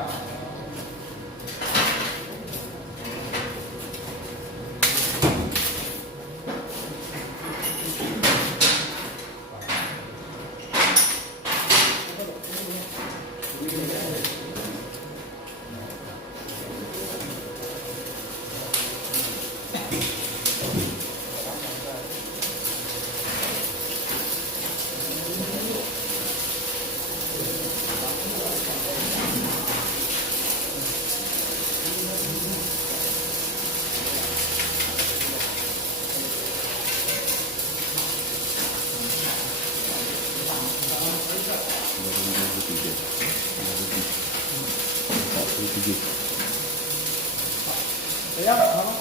Ya, apa? Oke,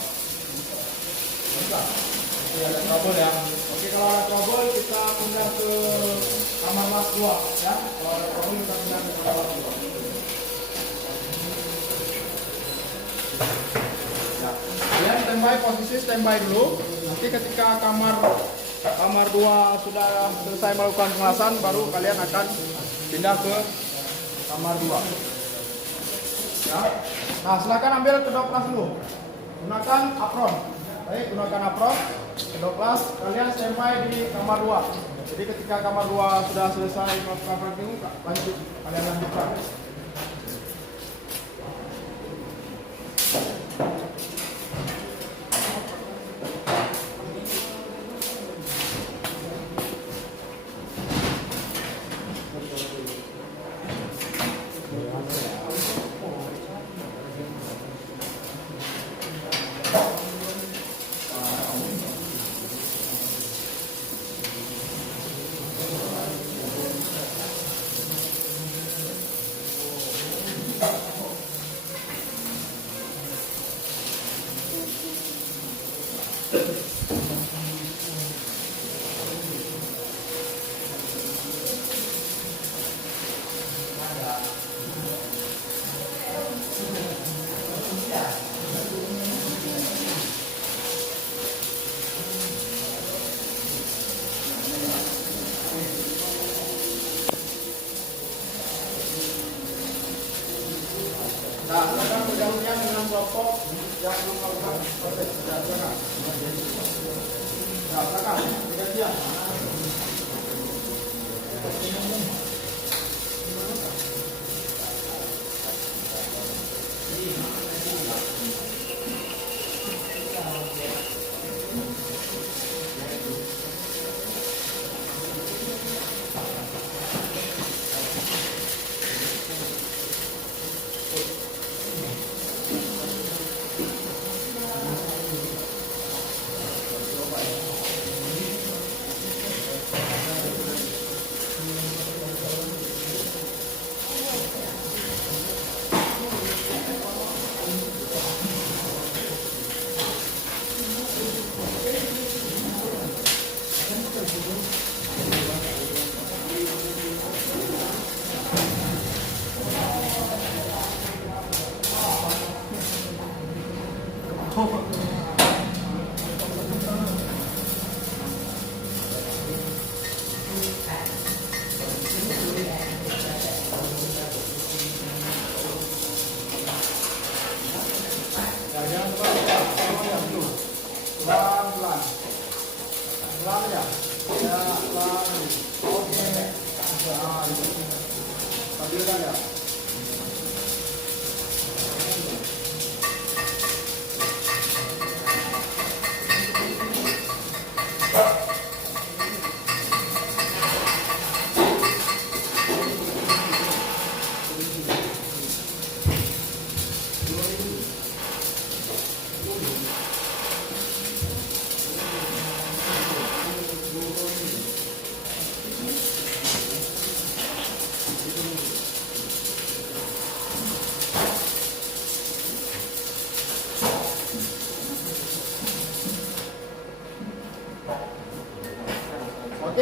ada trouble ya. Oke, kalau ada trouble kita pindah ke kamar kelas 2 ya. Kalau ada trouble kita pindah ke kamar kelas 2. Ya. Kalian standby, posisi standby dulu. Nanti ketika kamar 2 sudah selesai melakukan pengelasan, baru kalian akan pindah ke kamar 2. Ya. Nah, silakan ambil kedok kelas dulu. Gunakan apron. Baik, gunakan apron. Kedok kelas, kalian standby di kamar 2. Jadi ketika kamar 2 sudah selesai melakukan praktik, lanjut, kalian lanjutkan. Nah, silakan bergabungnya dengan kelompok yang melakukan proses silakan. Nah, silakan bergantian.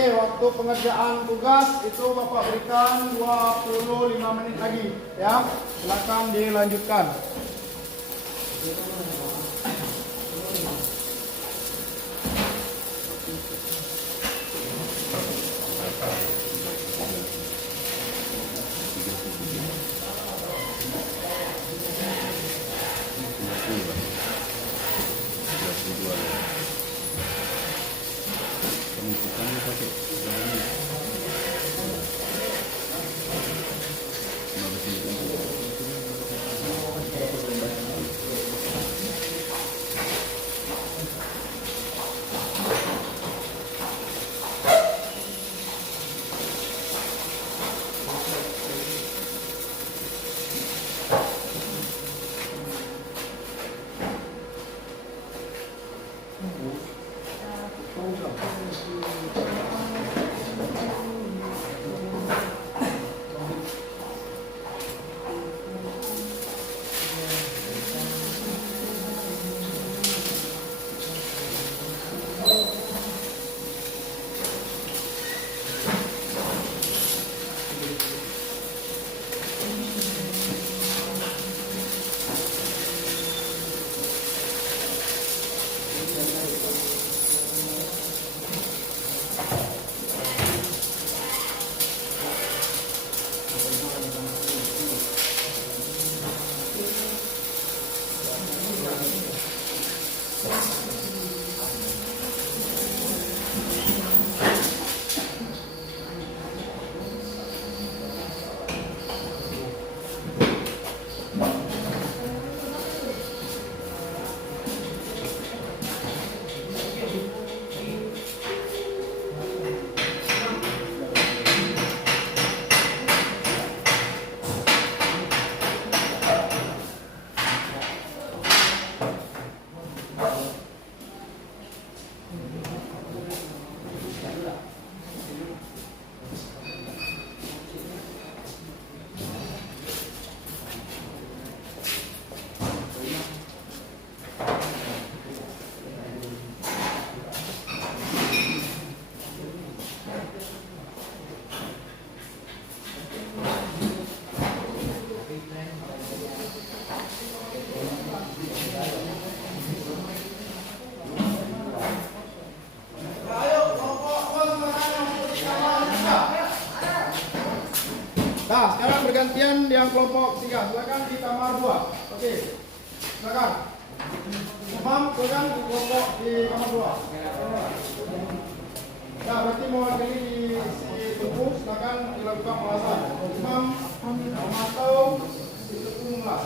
Oke, waktu pengerjaan tugas itu Bapak berikan 25 menit lagi ya. Silakan dilanjutkan. Nah, sekarang bergantian yang kelompok 3. Silakan di kamar 2. Oke. Silakan. Imam, silakan di kelompok di kamar 2. Nah, berarti mewakili di tubuh, silakan dilakukan pembahasan. Imam, atau di tubuh mulai.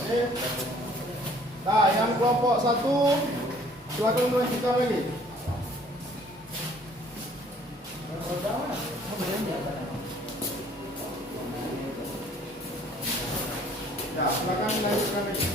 Oke. Nah, yang kelompok 1 silakan melanjutkan lagi. Ya, silakan dilanjutkan lagi.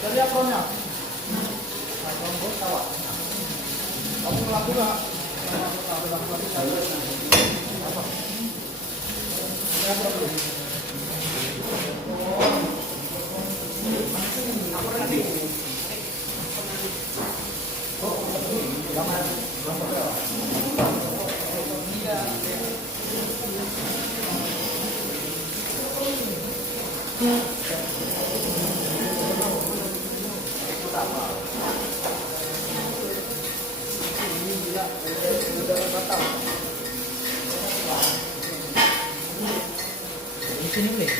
Jadi apronnya. Apron bos kawan. Kamu laku nggak? Laku apa? Ya, dulu. Di sini boleh.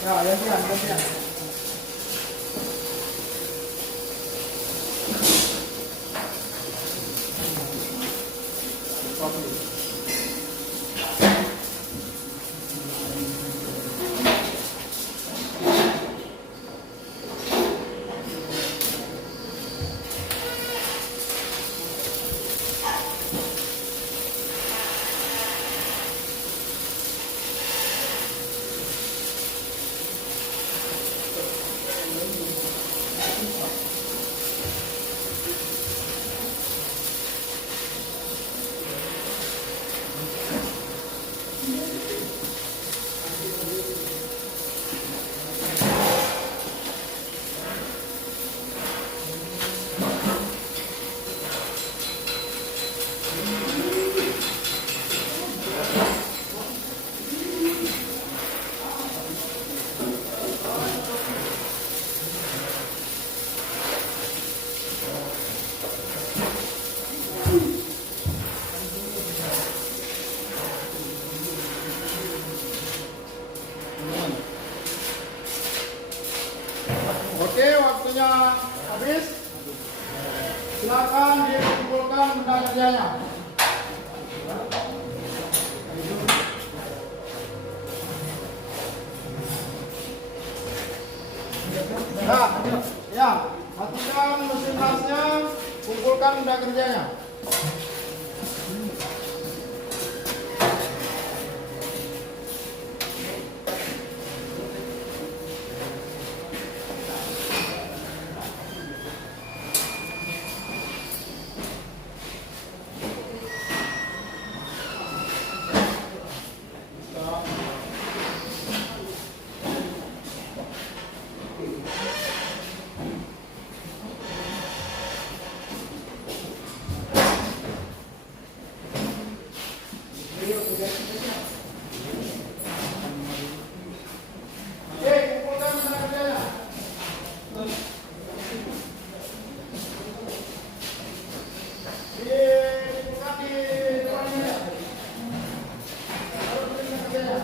Ya, gantian. Oke, waktunya habis. Silakan dikumpulkan benda kerjanya. Ya, matikan mesin nasnya, kumpulkan benda kerjanya. Oke, kumpulkan benda kerjanya. Dikumpulkan di depan meja. Taruh benda kerjanya.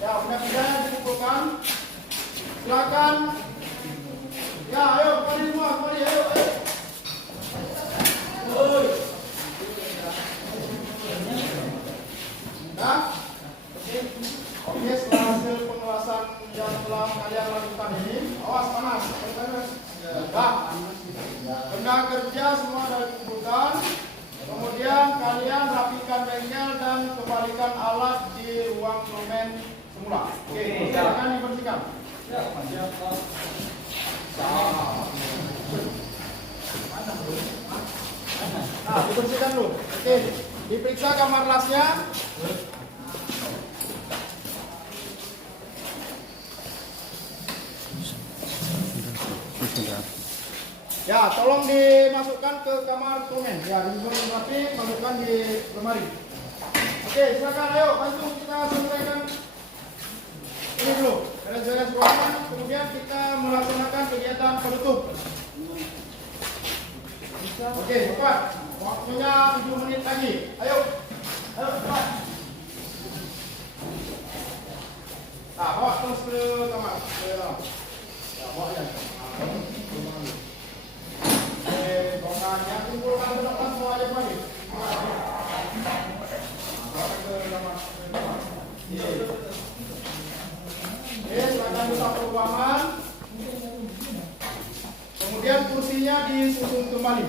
Ya, benda kerjanya dikumpulkan. Silakan. Ya, ayo kembali semua, kembali, ayo. Nah, oke, setelah hasil pengawasan yang telah kalian lakukan ini, awas panas. Nah, benda kerja semua sudah dikumpulkan. Kemudian kalian rapikan bengkel dan kembalikan alat di ruang domen semula. Oke, silakan dibersihkan. Nah, dibersihkan dulu. Oke, diperiksa kamar lasnya. Ya, tolong dimasukkan ke kamar komen. Ya, disusun rapi, masukkan di lemari. Oke, silakan, ayo bantu kita selesaikan ini dulu. Beres-beres ruangan, kemudian kita melaksanakan kegiatan penutup. Oke, cepat. Waktunya 7 menit lagi. Ayo, cepat. Nah, bawa terus ke kamar. Ya, bawa ya. Bongkarnya kumpulkan ke depan semua aja lagi. Silakan buka ruangan. Kemudian kursinya disusun kembali.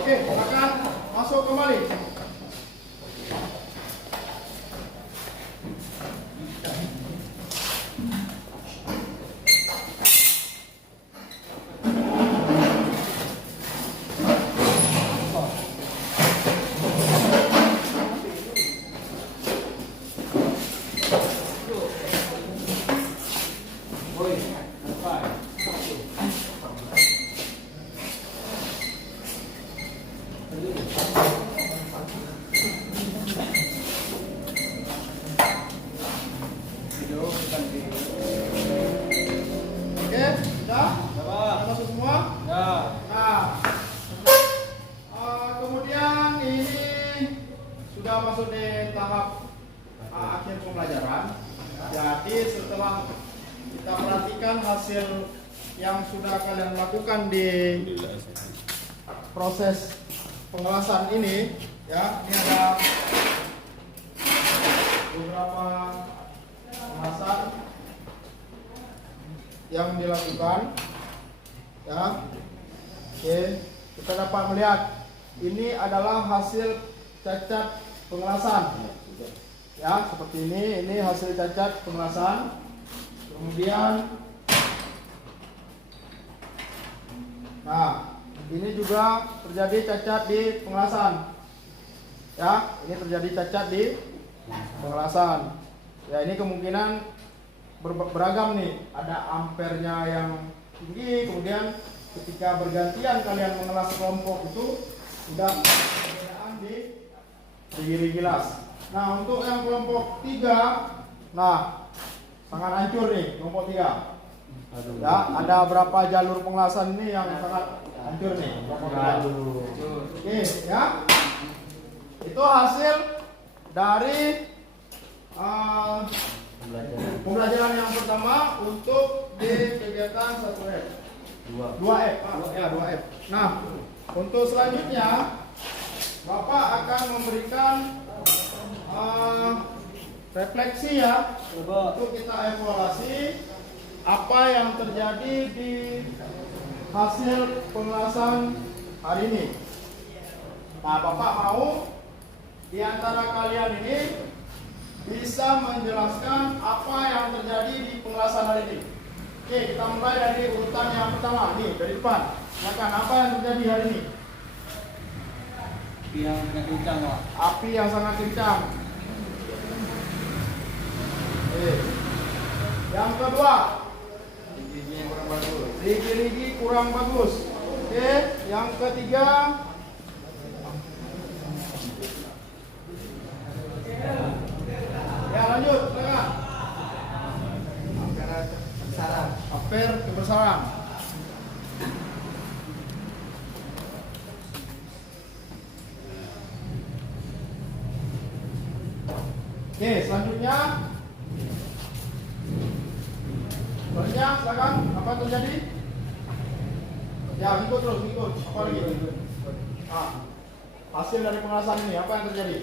Oke, silakan masuk kembali. Oke, sudah? Sudah masuk semua? Nah, kemudian ini sudah masuk di tahap akhir pembelajaran. Jadi setelah kita perhatikan hasil yang sudah kalian lakukan di proses pengelasan ini, ya, ini ada beberapa pengelasan yang dilakukan, ya. Oke, kita dapat melihat ini adalah hasil cacat pengelasan, ya, seperti ini hasil cacat pengelasan. Kemudian, nah, ini juga terjadi cacat di pengelasan, ya, ini terjadi cacat di pengelasan, ya. Ini kemungkinan beragam nih, ada ampernya yang tinggi, kemudian ketika bergantian kalian mengelas kelompok itu sudah perbedaan di gigi gilas. Nah, untuk yang kelompok 3, nah, sangat hancur nih kelompok 3. Ya, ada berapa jalur pengelasan ini yang sangat hancur nih kelompok 3. Oke, ya. Itu hasil dari pembelajaran yang pertama untuk di kegiatan 1F. 2F. Ya, 2F. Nah, untuk selanjutnya Bapak akan memberikan refleksi, ya, untuk kita evaluasi apa yang terjadi di hasil pengelasan hari ini. Nah, Bapak mau di antara kalian ini bisa menjelaskan apa yang terjadi di pengelasan hari ini. Oke, kita mulai dari urutan yang pertama nih, dari depan. Silakan, apa yang terjadi hari ini? Api yang sangat kencang, Pak. Api yang sangat kencang. Yang kedua, rigi-rigi kurang bagus. Oke, yang ketiga, ya, lanjut, silakan. Ampere kebesaran. Oke, selanjutnya, silakan. Apa terjadi? Ya, ikut terus, ikut. Apa lagi? Hasil dari pengelasan ini, apa yang terjadi?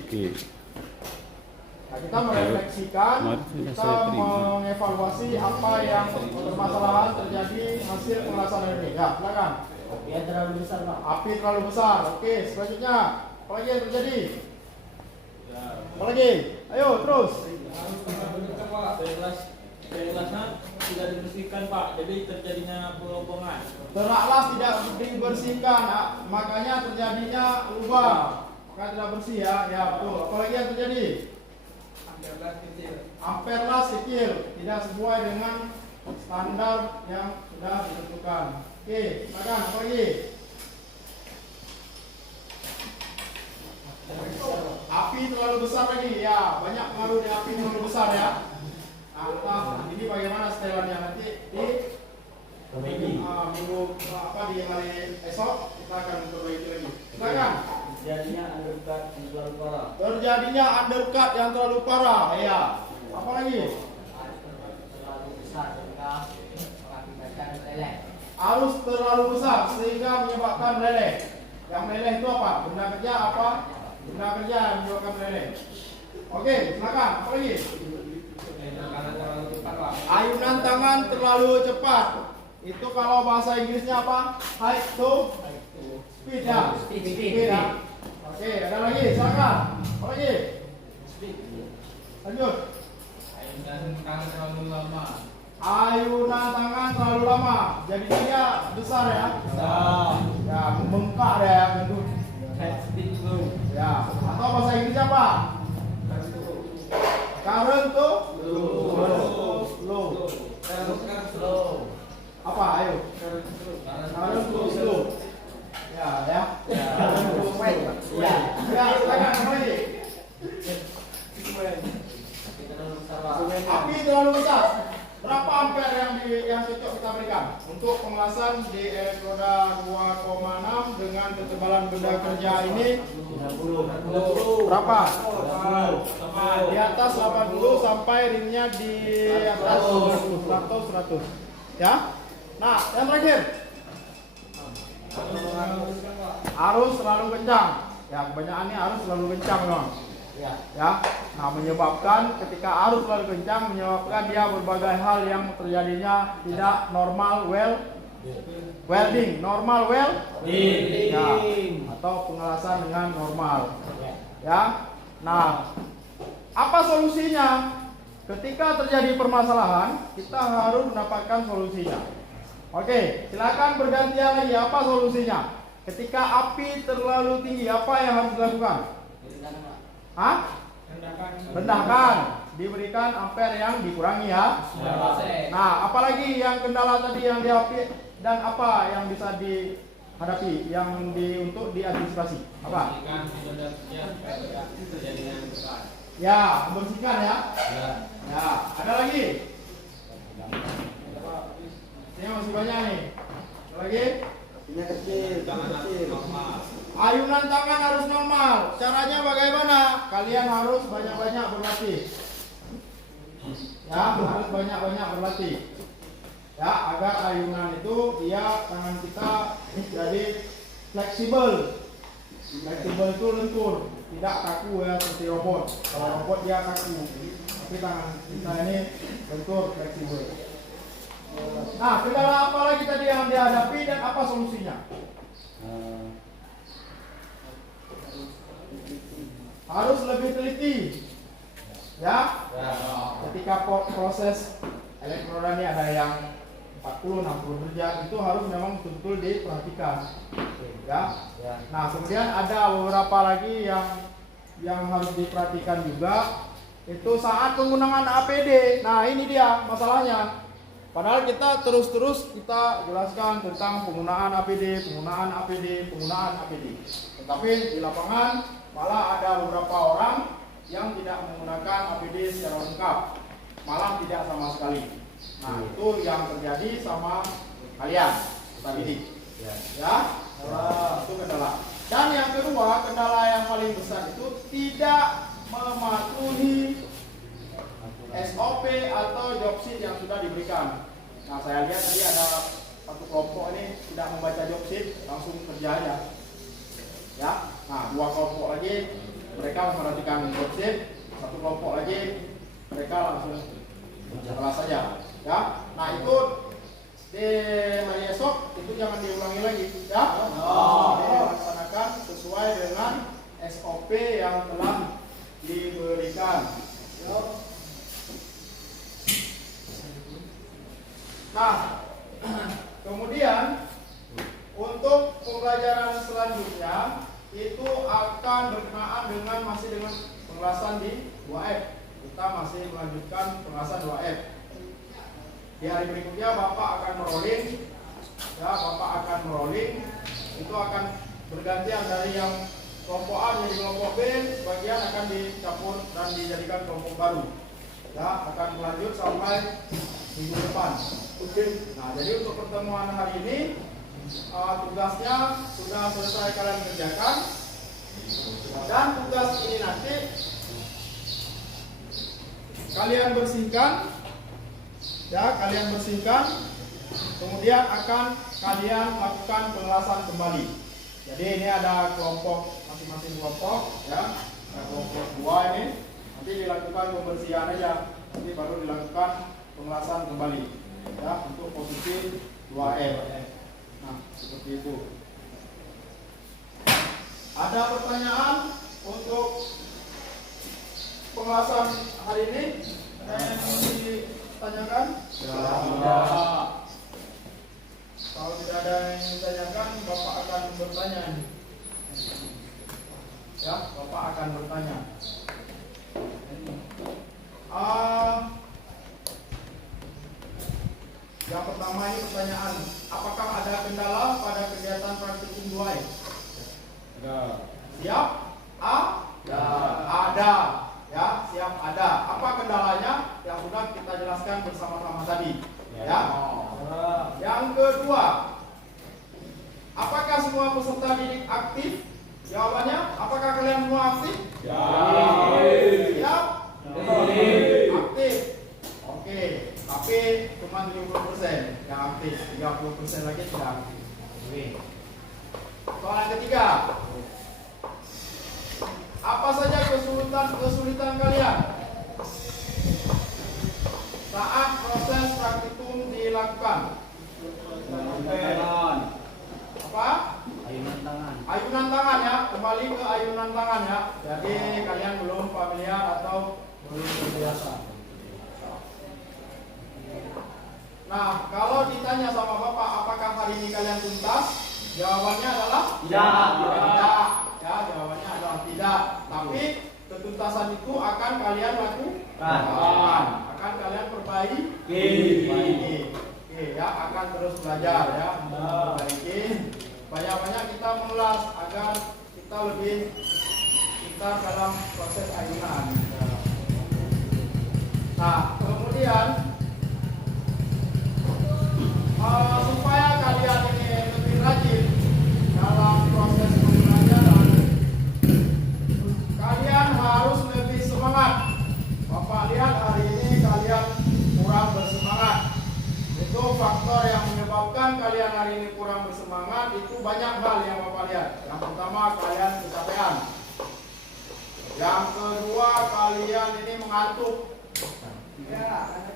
Nah, kita merefleksikan, kita mengevaluasi apa yang permasalahan terjadi hasil pengelasan ini. Ya, silakan. Api yang terlalu besar, Pak. Api terlalu besar. Oke, selanjutnya, apa lagi yang terjadi? Apa lagi? Ayo, terus. Pengelasan tidak dibersihkan, Pak, jadi terjadinya pelobongan. Teraklas tidak dibersihkan, makanya terjadinya lubang. Maka tidak bersih, ya. Ya, betul. Apa lagi yang terjadi? Amperlas kecil, tidak sesuai dengan standar yang sudah ditentukan. Oke, silakan apa lagi? Api terlalu besar lagi, ya banyak pengaruh di api terlalu besar ya. Nah, ini bagaimana setelannya nanti di minggu di hari esok kita akan perbaiki lagi. Silakan. Terjadinya undercut yang terlalu parah. Terjadinya undercut yang terlalu parah, ya. Apa lagi? Terlalu besar sehingga mengakibatkan meleleh. Arus terlalu besar sehingga menyebabkan meleleh. Yang meleleh itu apa? Benda kerja apa? Benda kerja yang menyebabkan meleleh. Oke, silakan. Apa lagi? Ayunan tangan terlalu cepat. Itu kalau bahasa Inggrisnya apa? High to speed ya. Speed ya. Oke, ada lagi. Silakan. Apa lagi? Lanjut. Ayunan tangan terlalu lama. Ayunan tangan terlalu lama. Jadi dia besar ya. Ya, membengkak deh ya, gendut. Ya. Atau bahasa Inggrisnya apa? Current to slow. Apa? Ayo. Current to slow. Ya. Current to wait. Ya. Ya, silakan apa lagi? Api terlalu besar. Berapa ampere yang cocok kita berikan untuk pengelasan di roda 2,6 dengan ketebalan benda kerja ini? 30. Berapa? Di atas 80 sampai ringnya di atas 100. Ya. Nah, yang terakhir. Arus terlalu kencang. Ya, kebanyakan ini arus terlalu kencang, Bang. Ya. Nah, menyebabkan ketika arus terlalu kencang menyebabkan dia berbagai hal yang terjadinya tidak normal welding, ya, atau pengelasan dengan normal. Ya. Nah, apa solusinya? Ketika terjadi permasalahan, kita harus mendapatkan solusinya. Oke, silakan bergantian lagi. Apa solusinya? Ketika api terlalu tinggi, apa yang harus dilakukan? Rendahkan. Diberikan ampere yang dikurangi ya. Nah, apalagi yang kendala tadi yang dihadapi dan apa yang bisa dihadapi untuk diantisipasi? Apa? Ya, membersihkan ya. Ya, ada lagi? Ini masih banyak nih. Ada lagi? Ayunan tangan harus normal. Caranya bagaimana? Kalian harus banyak-banyak berlatih. Ya, harus banyak-banyak berlatih. Ya, agar ayunan itu tangan kita jadi fleksibel. Fleksibel itu lentur, tidak kaku ya seperti robot. Kalau robot dia kaku, tapi tangan kita ini lentur, fleksibel. Nah, kendala apa lagi tadi yang dihadapi dan apa solusinya? Harus lebih teliti. Ya. Ketika proses elektroda ini ada yang 40-60 derajat, itu harus memang betul-betul diperhatikan. Ya. Nah, kemudian ada beberapa lagi yang harus diperhatikan juga, itu saat penggunaan APD. Nah, ini dia masalahnya. Padahal kita terus kita jelaskan tentang penggunaan APD. Tetapi di lapangan malah ada beberapa orang yang tidak menggunakan APD secara lengkap, malah tidak sama sekali. Nah, itu yang terjadi sama kalian tadi ini. Ya, itu kendala. Dan yang kedua, kendala yang paling besar itu tidak mematuhi SOP atau job sheet yang sudah diberikan. Nah, saya lihat tadi ada satu kelompok ini tidak membaca job sheet, langsung kerja aja. Ya, nah 2 kelompok lagi mereka memperhatikan job sheet, 1 kelompok lagi mereka langsung kelas saja. Ya, nah itu di hari esok itu jangan diulangi lagi, ya. Dilaksanakan sesuai dengan SOP yang telah diberikan. Nah, kemudian untuk pembelajaran selanjutnya itu akan berkenaan dengan masih dengan pengelasan di 2F. kita masih melanjutkan pembahasan 2F. Di hari berikutnya Bapak akan merolling, ya Bapak akan merolling, itu akan bergantian dari yang kelompok A menjadi kelompok B, sebagian akan dicampur dan dijadikan kelompok baru. Ya, akan melanjut sampai minggu depan. Nah, jadi untuk pertemuan hari ini tugasnya sudah selesai kalian kerjakan, dan tugas ini nanti kalian bersihkan, ya kalian bersihkan, kemudian akan kalian lakukan pengelasan kembali. Jadi ini ada kelompok, masing-masing kelompok, ya kelompok 2 ini nanti dilakukan pembersihan aja, nanti baru dilakukan pengelasan kembali, ya untuk posisi 2F. Nah, seperti itu. Ada pertanyaan untuk pengelasan hari ini yang ditanyakan? Tidak. Kalau tidak ada yang ditanyakan, Bapak akan bertanya. Ya, Bapak akan bertanya. Yang pertama ini pertanyaan, apakah ada kendala pada kegiatan praktikum 2E? Ada. Siap? Ya. Ada. Ya, siap ada. Apa kendalanya? Yang sudah kita jelaskan bersama-sama tadi. Ya. Yang kedua, apakah semua peserta didik aktif? Jawabannya, apakah kalian semua aktif? Ya. Siap? Aktif. Oke, tapi cuma 70% yang aktif, 30% lagi tidak aktif. Oke. Soal yang ketiga, apa saja kesulitan kalian saat proses praktikum dilakukan? Apa? Ayunan tangan. Ayunan tangan ya, kembali ke ayunan tangan ya. Jadi kalian belum familiar atau belum terbiasa. Nah, kalau ditanya sama Bapak, apakah hari ini kalian tuntas? Jawabannya adalah Tidak. Tidak. Ya, jawabannya adalah tidak. Tapi ketuntasan itu akan kalian lakukan. Akan kalian perbaiki. Oke, ya, akan terus belajar ya, memperbaiki. Banyak-banyak kita mengulas agar kita lebih pintar dalam proses ayunan. Nah, kemudian supaya kalian ini lebih rajin dalam proses pembelajaran, kalian harus lebih semangat. Bapak lihat hari ini kalian kurang bersemangat. Itu faktor yang menyebabkan kalian hari ini kurang bersemangat. Itu banyak hal yang Bapak lihat. Yang pertama, kalian kecapean. Yang kedua, kalian ini mengantuk.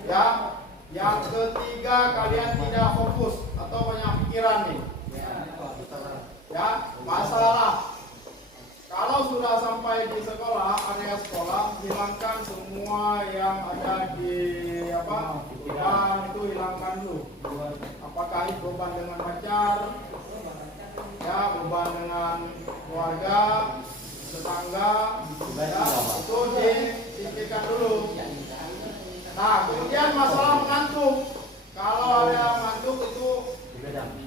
Ya. Yang ketiga, kalian tidak fokus atau banyak pikiran nih. Ya, masalah. Kalau sudah sampai di sekolah, area sekolah, hilangkan semua yang ada di beban itu hilangkan dulu. Apakah itu beban dengan pacar, ya beban dengan keluarga, tetangga, ya, itu disingkirkan dulu. Nah, kemudian masalah mengantuk. Kalau ada mengantuk itu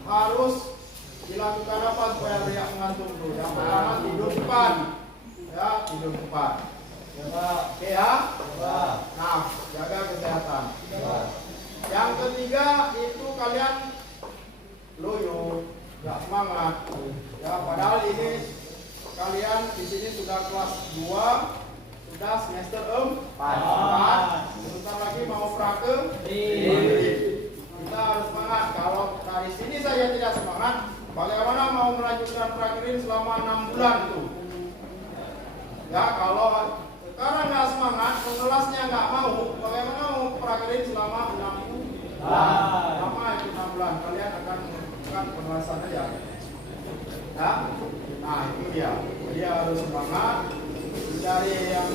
harus dilakukan apa supaya tidak mengantuk dulu. Yang pertama tidur cepat, ya tidur cepat. Oke ya. Nah, jaga kesehatan. Yang ketiga itu kalian loyo, nggak semangat. Ya padahal ini kalian di sini sudah kelas 2. Sudah semester 4. Sebentar lagi mau praktek. Kita harus semangat. Kalau dari sini saja tidak semangat, bagaimana mau melanjutkan praktekin selama 6 bulan itu? Ya kalau sekarang nggak semangat, kelasnya nggak mau, bagaimana mau praktekin selama 6 bulan? Lama itu 6 bulan. Kalian akan melakukan pembahasan aja. Ya? Nah itu dia. Dia harus semangat. Dari yang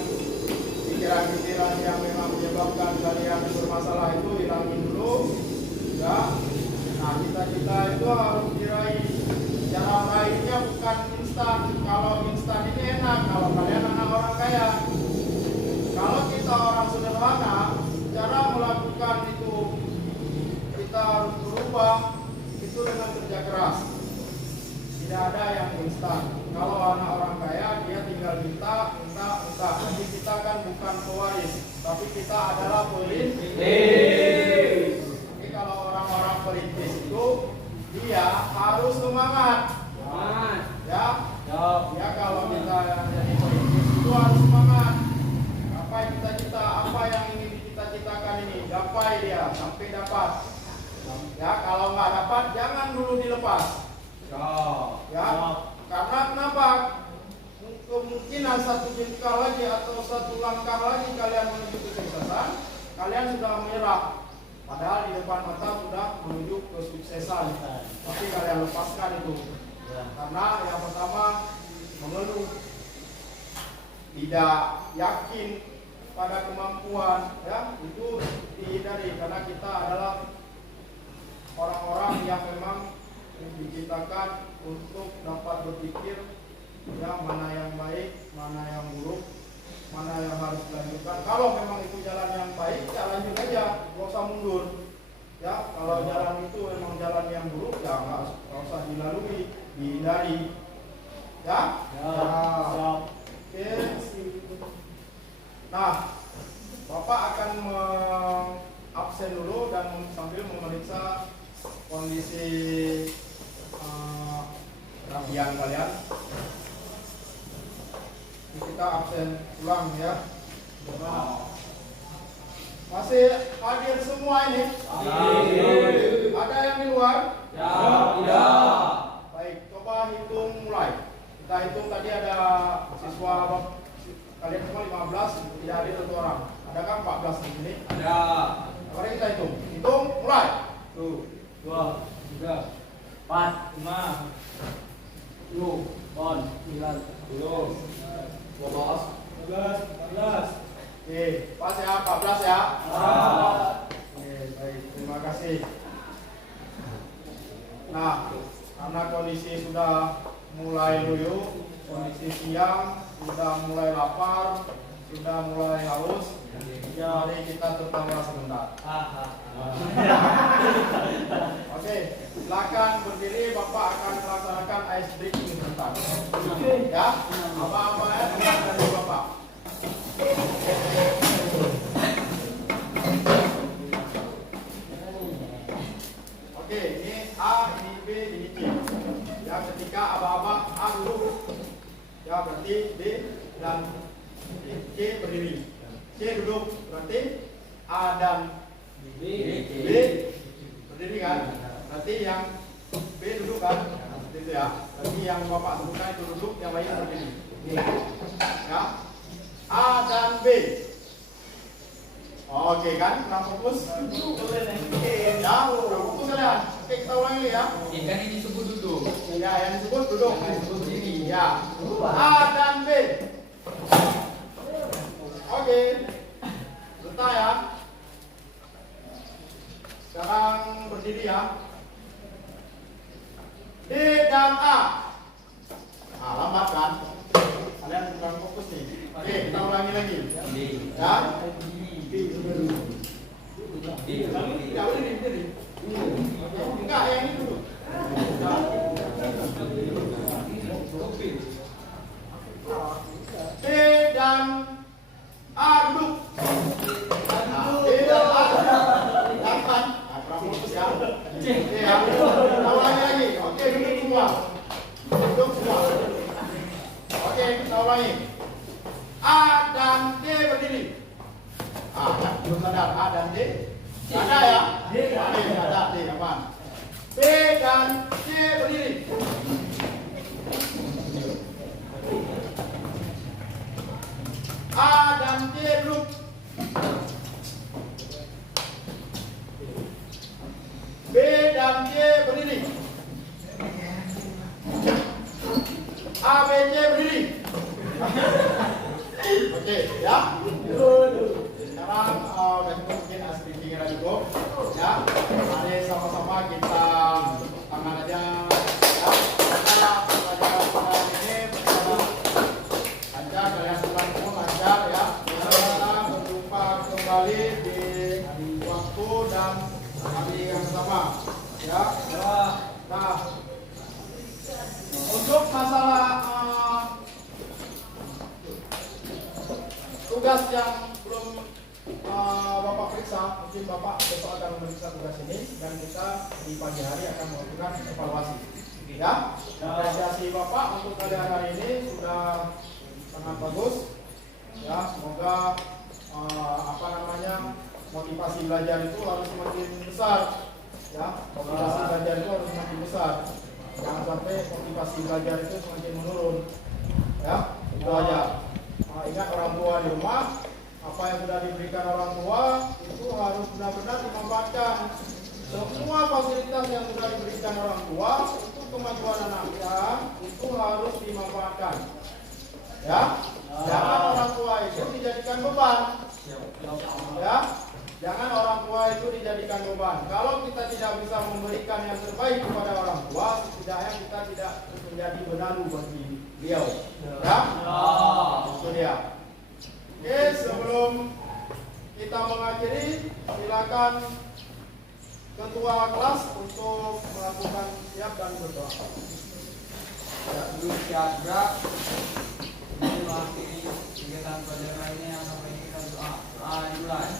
pikiran-pikiran yang memang menyebabkan kalian bermasalah itu hilangin dulu, ya. Nah cita-cita itu harus diraih. Cara meraihnya bukan instan. Kalau instan ini enak kalau kalian anak orang kaya. Kalau kita orang sederhana, cara melakukan itu kita harus berubah itu dengan kerja keras. Tidak ada yang instan. Kalau anak orang kaya dia tinggal minta. Jadi kita kan bukan pewaris, tapi kita adalah perintis. Jadi kalau orang-orang perintis itu dia harus semangat. Ya, ya kalau kita jadi perintis itu harus semangat. Gapai cita-cita, apa yang ingin dicita-citakan ini, gapai dia sampai dapat. Ya, kalau nggak dapat jangan dulu dilepas. Ya, karena kenapa? Kemungkinan satu jengkal lagi atau satu langkah lagi kalian menuju kesuksesan, kalian sudah menyerah. Padahal di depan mata sudah menuju kesuksesan. Tapi kalian lepaskan itu. Karena yang pertama mengeluh, tidak yakin pada kemampuan, ya itu dihindari karena kita adalah orang-orang yang memang diciptakan untuk dapat berpikir ya mana yang baik, mana yang buruk, mana yang harus dilanjutkan. Kalau memang itu jalan yang baik, ya lanjut aja, gak usah mundur. Ya, kalau jalan itu memang jalan yang buruk, ya nggak usah dilalui, dihindari. Ya, oke. Nah, Bapak akan absen dulu dan sambil memeriksa kondisi rapian kalian. Kita absen ulang ya. Masih hadir semua ini? Ada yang di luar? Tidak. Baik, coba hitung mulai. Kita hitung tadi ada siswa kalian semua 15, tidak hadir 1 orang. Adakah 14 di sini? Ada. Mari kita hitung. Hitung mulai. 1, 2, 3, 4, 5, 10, 9, 10, 12, 14. Oke, pas ya, 14 ya. Oke, baik, terima kasih. Nah, karena kondisi sudah mulai loyo, kondisi siang, sudah mulai lapar, sudah mulai haus, mari kita tertawa sebentar. Oke, silakan berdiri, Bapak akan melaksanakan ice breaking sebentar. Ya, apa-apa ya, dengar dari Bapak. Oke, ini A, ini B, ini C. Ya, ketika abang-abang A duduk, ya berarti B dan C berdiri. C duduk, berarti A dan B berdiri kan? Berarti yang B duduk kan? Itu ya. Berarti yang Bapak sebutkan itu duduk, yang lain berdiri. Ya. A dan B. Oke kan? Kurang fokus? Ya, kurang fokus kalian. Oke, kita ulangi ya. Ikan ini disebut duduk. Ya, yang disebut duduk, disebut berdiri. Ya. A dan B. Oke. Letak ya. Sekarang berdiri ya. D dan A. Nah, lambat kan? Kalian kurang fokus nih. Oke, kita ulangi lagi. Ya. Ya, berdiri. Oke, enggak, yang ini dulu. D dan A duduk. Nah, D dan A. Dapat. Nah, kurang fokus ya. Oke ya. Kita ulangi lagi. Oke, duduk semua. Duduk semua. Oke, kita ulangi. A dan D berdiri. Belum sadar A dan D. Ada ya? D ada D aman. B dan C berdiri. A dan C duduk. B dan C berdiri. A, B, C berdiri. Oke, ya. Sekarang mungkin asli cukup. Ya, mari sama-sama kita tangan aja. Ya, kita pelajaran ini lancar, kalian pulang pun lancar ya. Kita berjumpa kembali. kembali di waktu dan hari yang sama. Ya. Nah, untuk masalah tugas yang belum Bapak periksa, mungkin Bapak besok akan memeriksa tugas ini dan kita di pagi hari akan melakukan evaluasi. Ya, apresiasi Bapak untuk kalian hari ini sudah sangat bagus. Ya, semoga motivasi belajar itu harus semakin besar. Ya, motivasi belajar itu harus semakin besar. Jangan sampai motivasi belajar itu semakin menurun. Ya, itu aja. Ingat orang tua di rumah, apa yang sudah diberikan orang tua itu harus benar-benar dimanfaatkan. Semua fasilitas yang sudah diberikan orang tua untuk kemajuan anaknya itu harus dimanfaatkan. Ya, jangan orang tua itu dijadikan beban. Ya, jangan orang tua itu dijadikan beban. Kalau kita tidak bisa memberikan yang terbaik kepada orang tua, setidaknya kita tidak menjadi benalu bagi beliau. Ya, itu dia. Oke, sebelum kita mengakhiri, silakan ketua kelas untuk melakukan siap dan berdoa. Ya, dulu siap gerak. Ini mengakhiri kegiatan pelajaran ini yang sampai kita doa dimulai.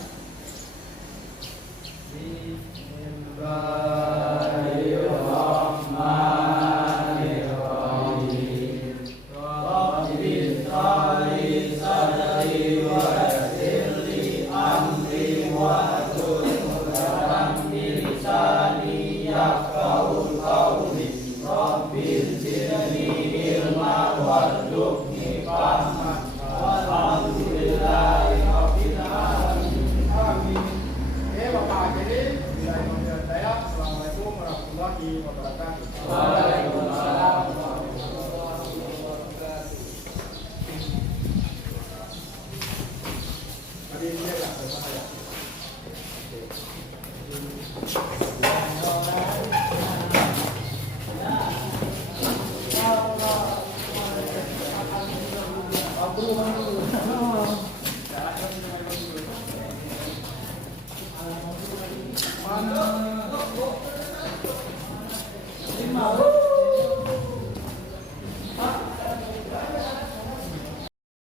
Bismillahirrahmanirrahim. Rabbi sholli sadri wa yassir li amri wa hlul 'uqdatam min lisani yafqahu qawli. Rabbi zidni ilma warzuqni fahman. Alhamdulillahi rabbil alamin. Amin. Oke, Bapak akhiri. Assalamualaikum warahmatullahi wabarakatuh. Waalaikumsalam. Tadi dia nggak selesai ya.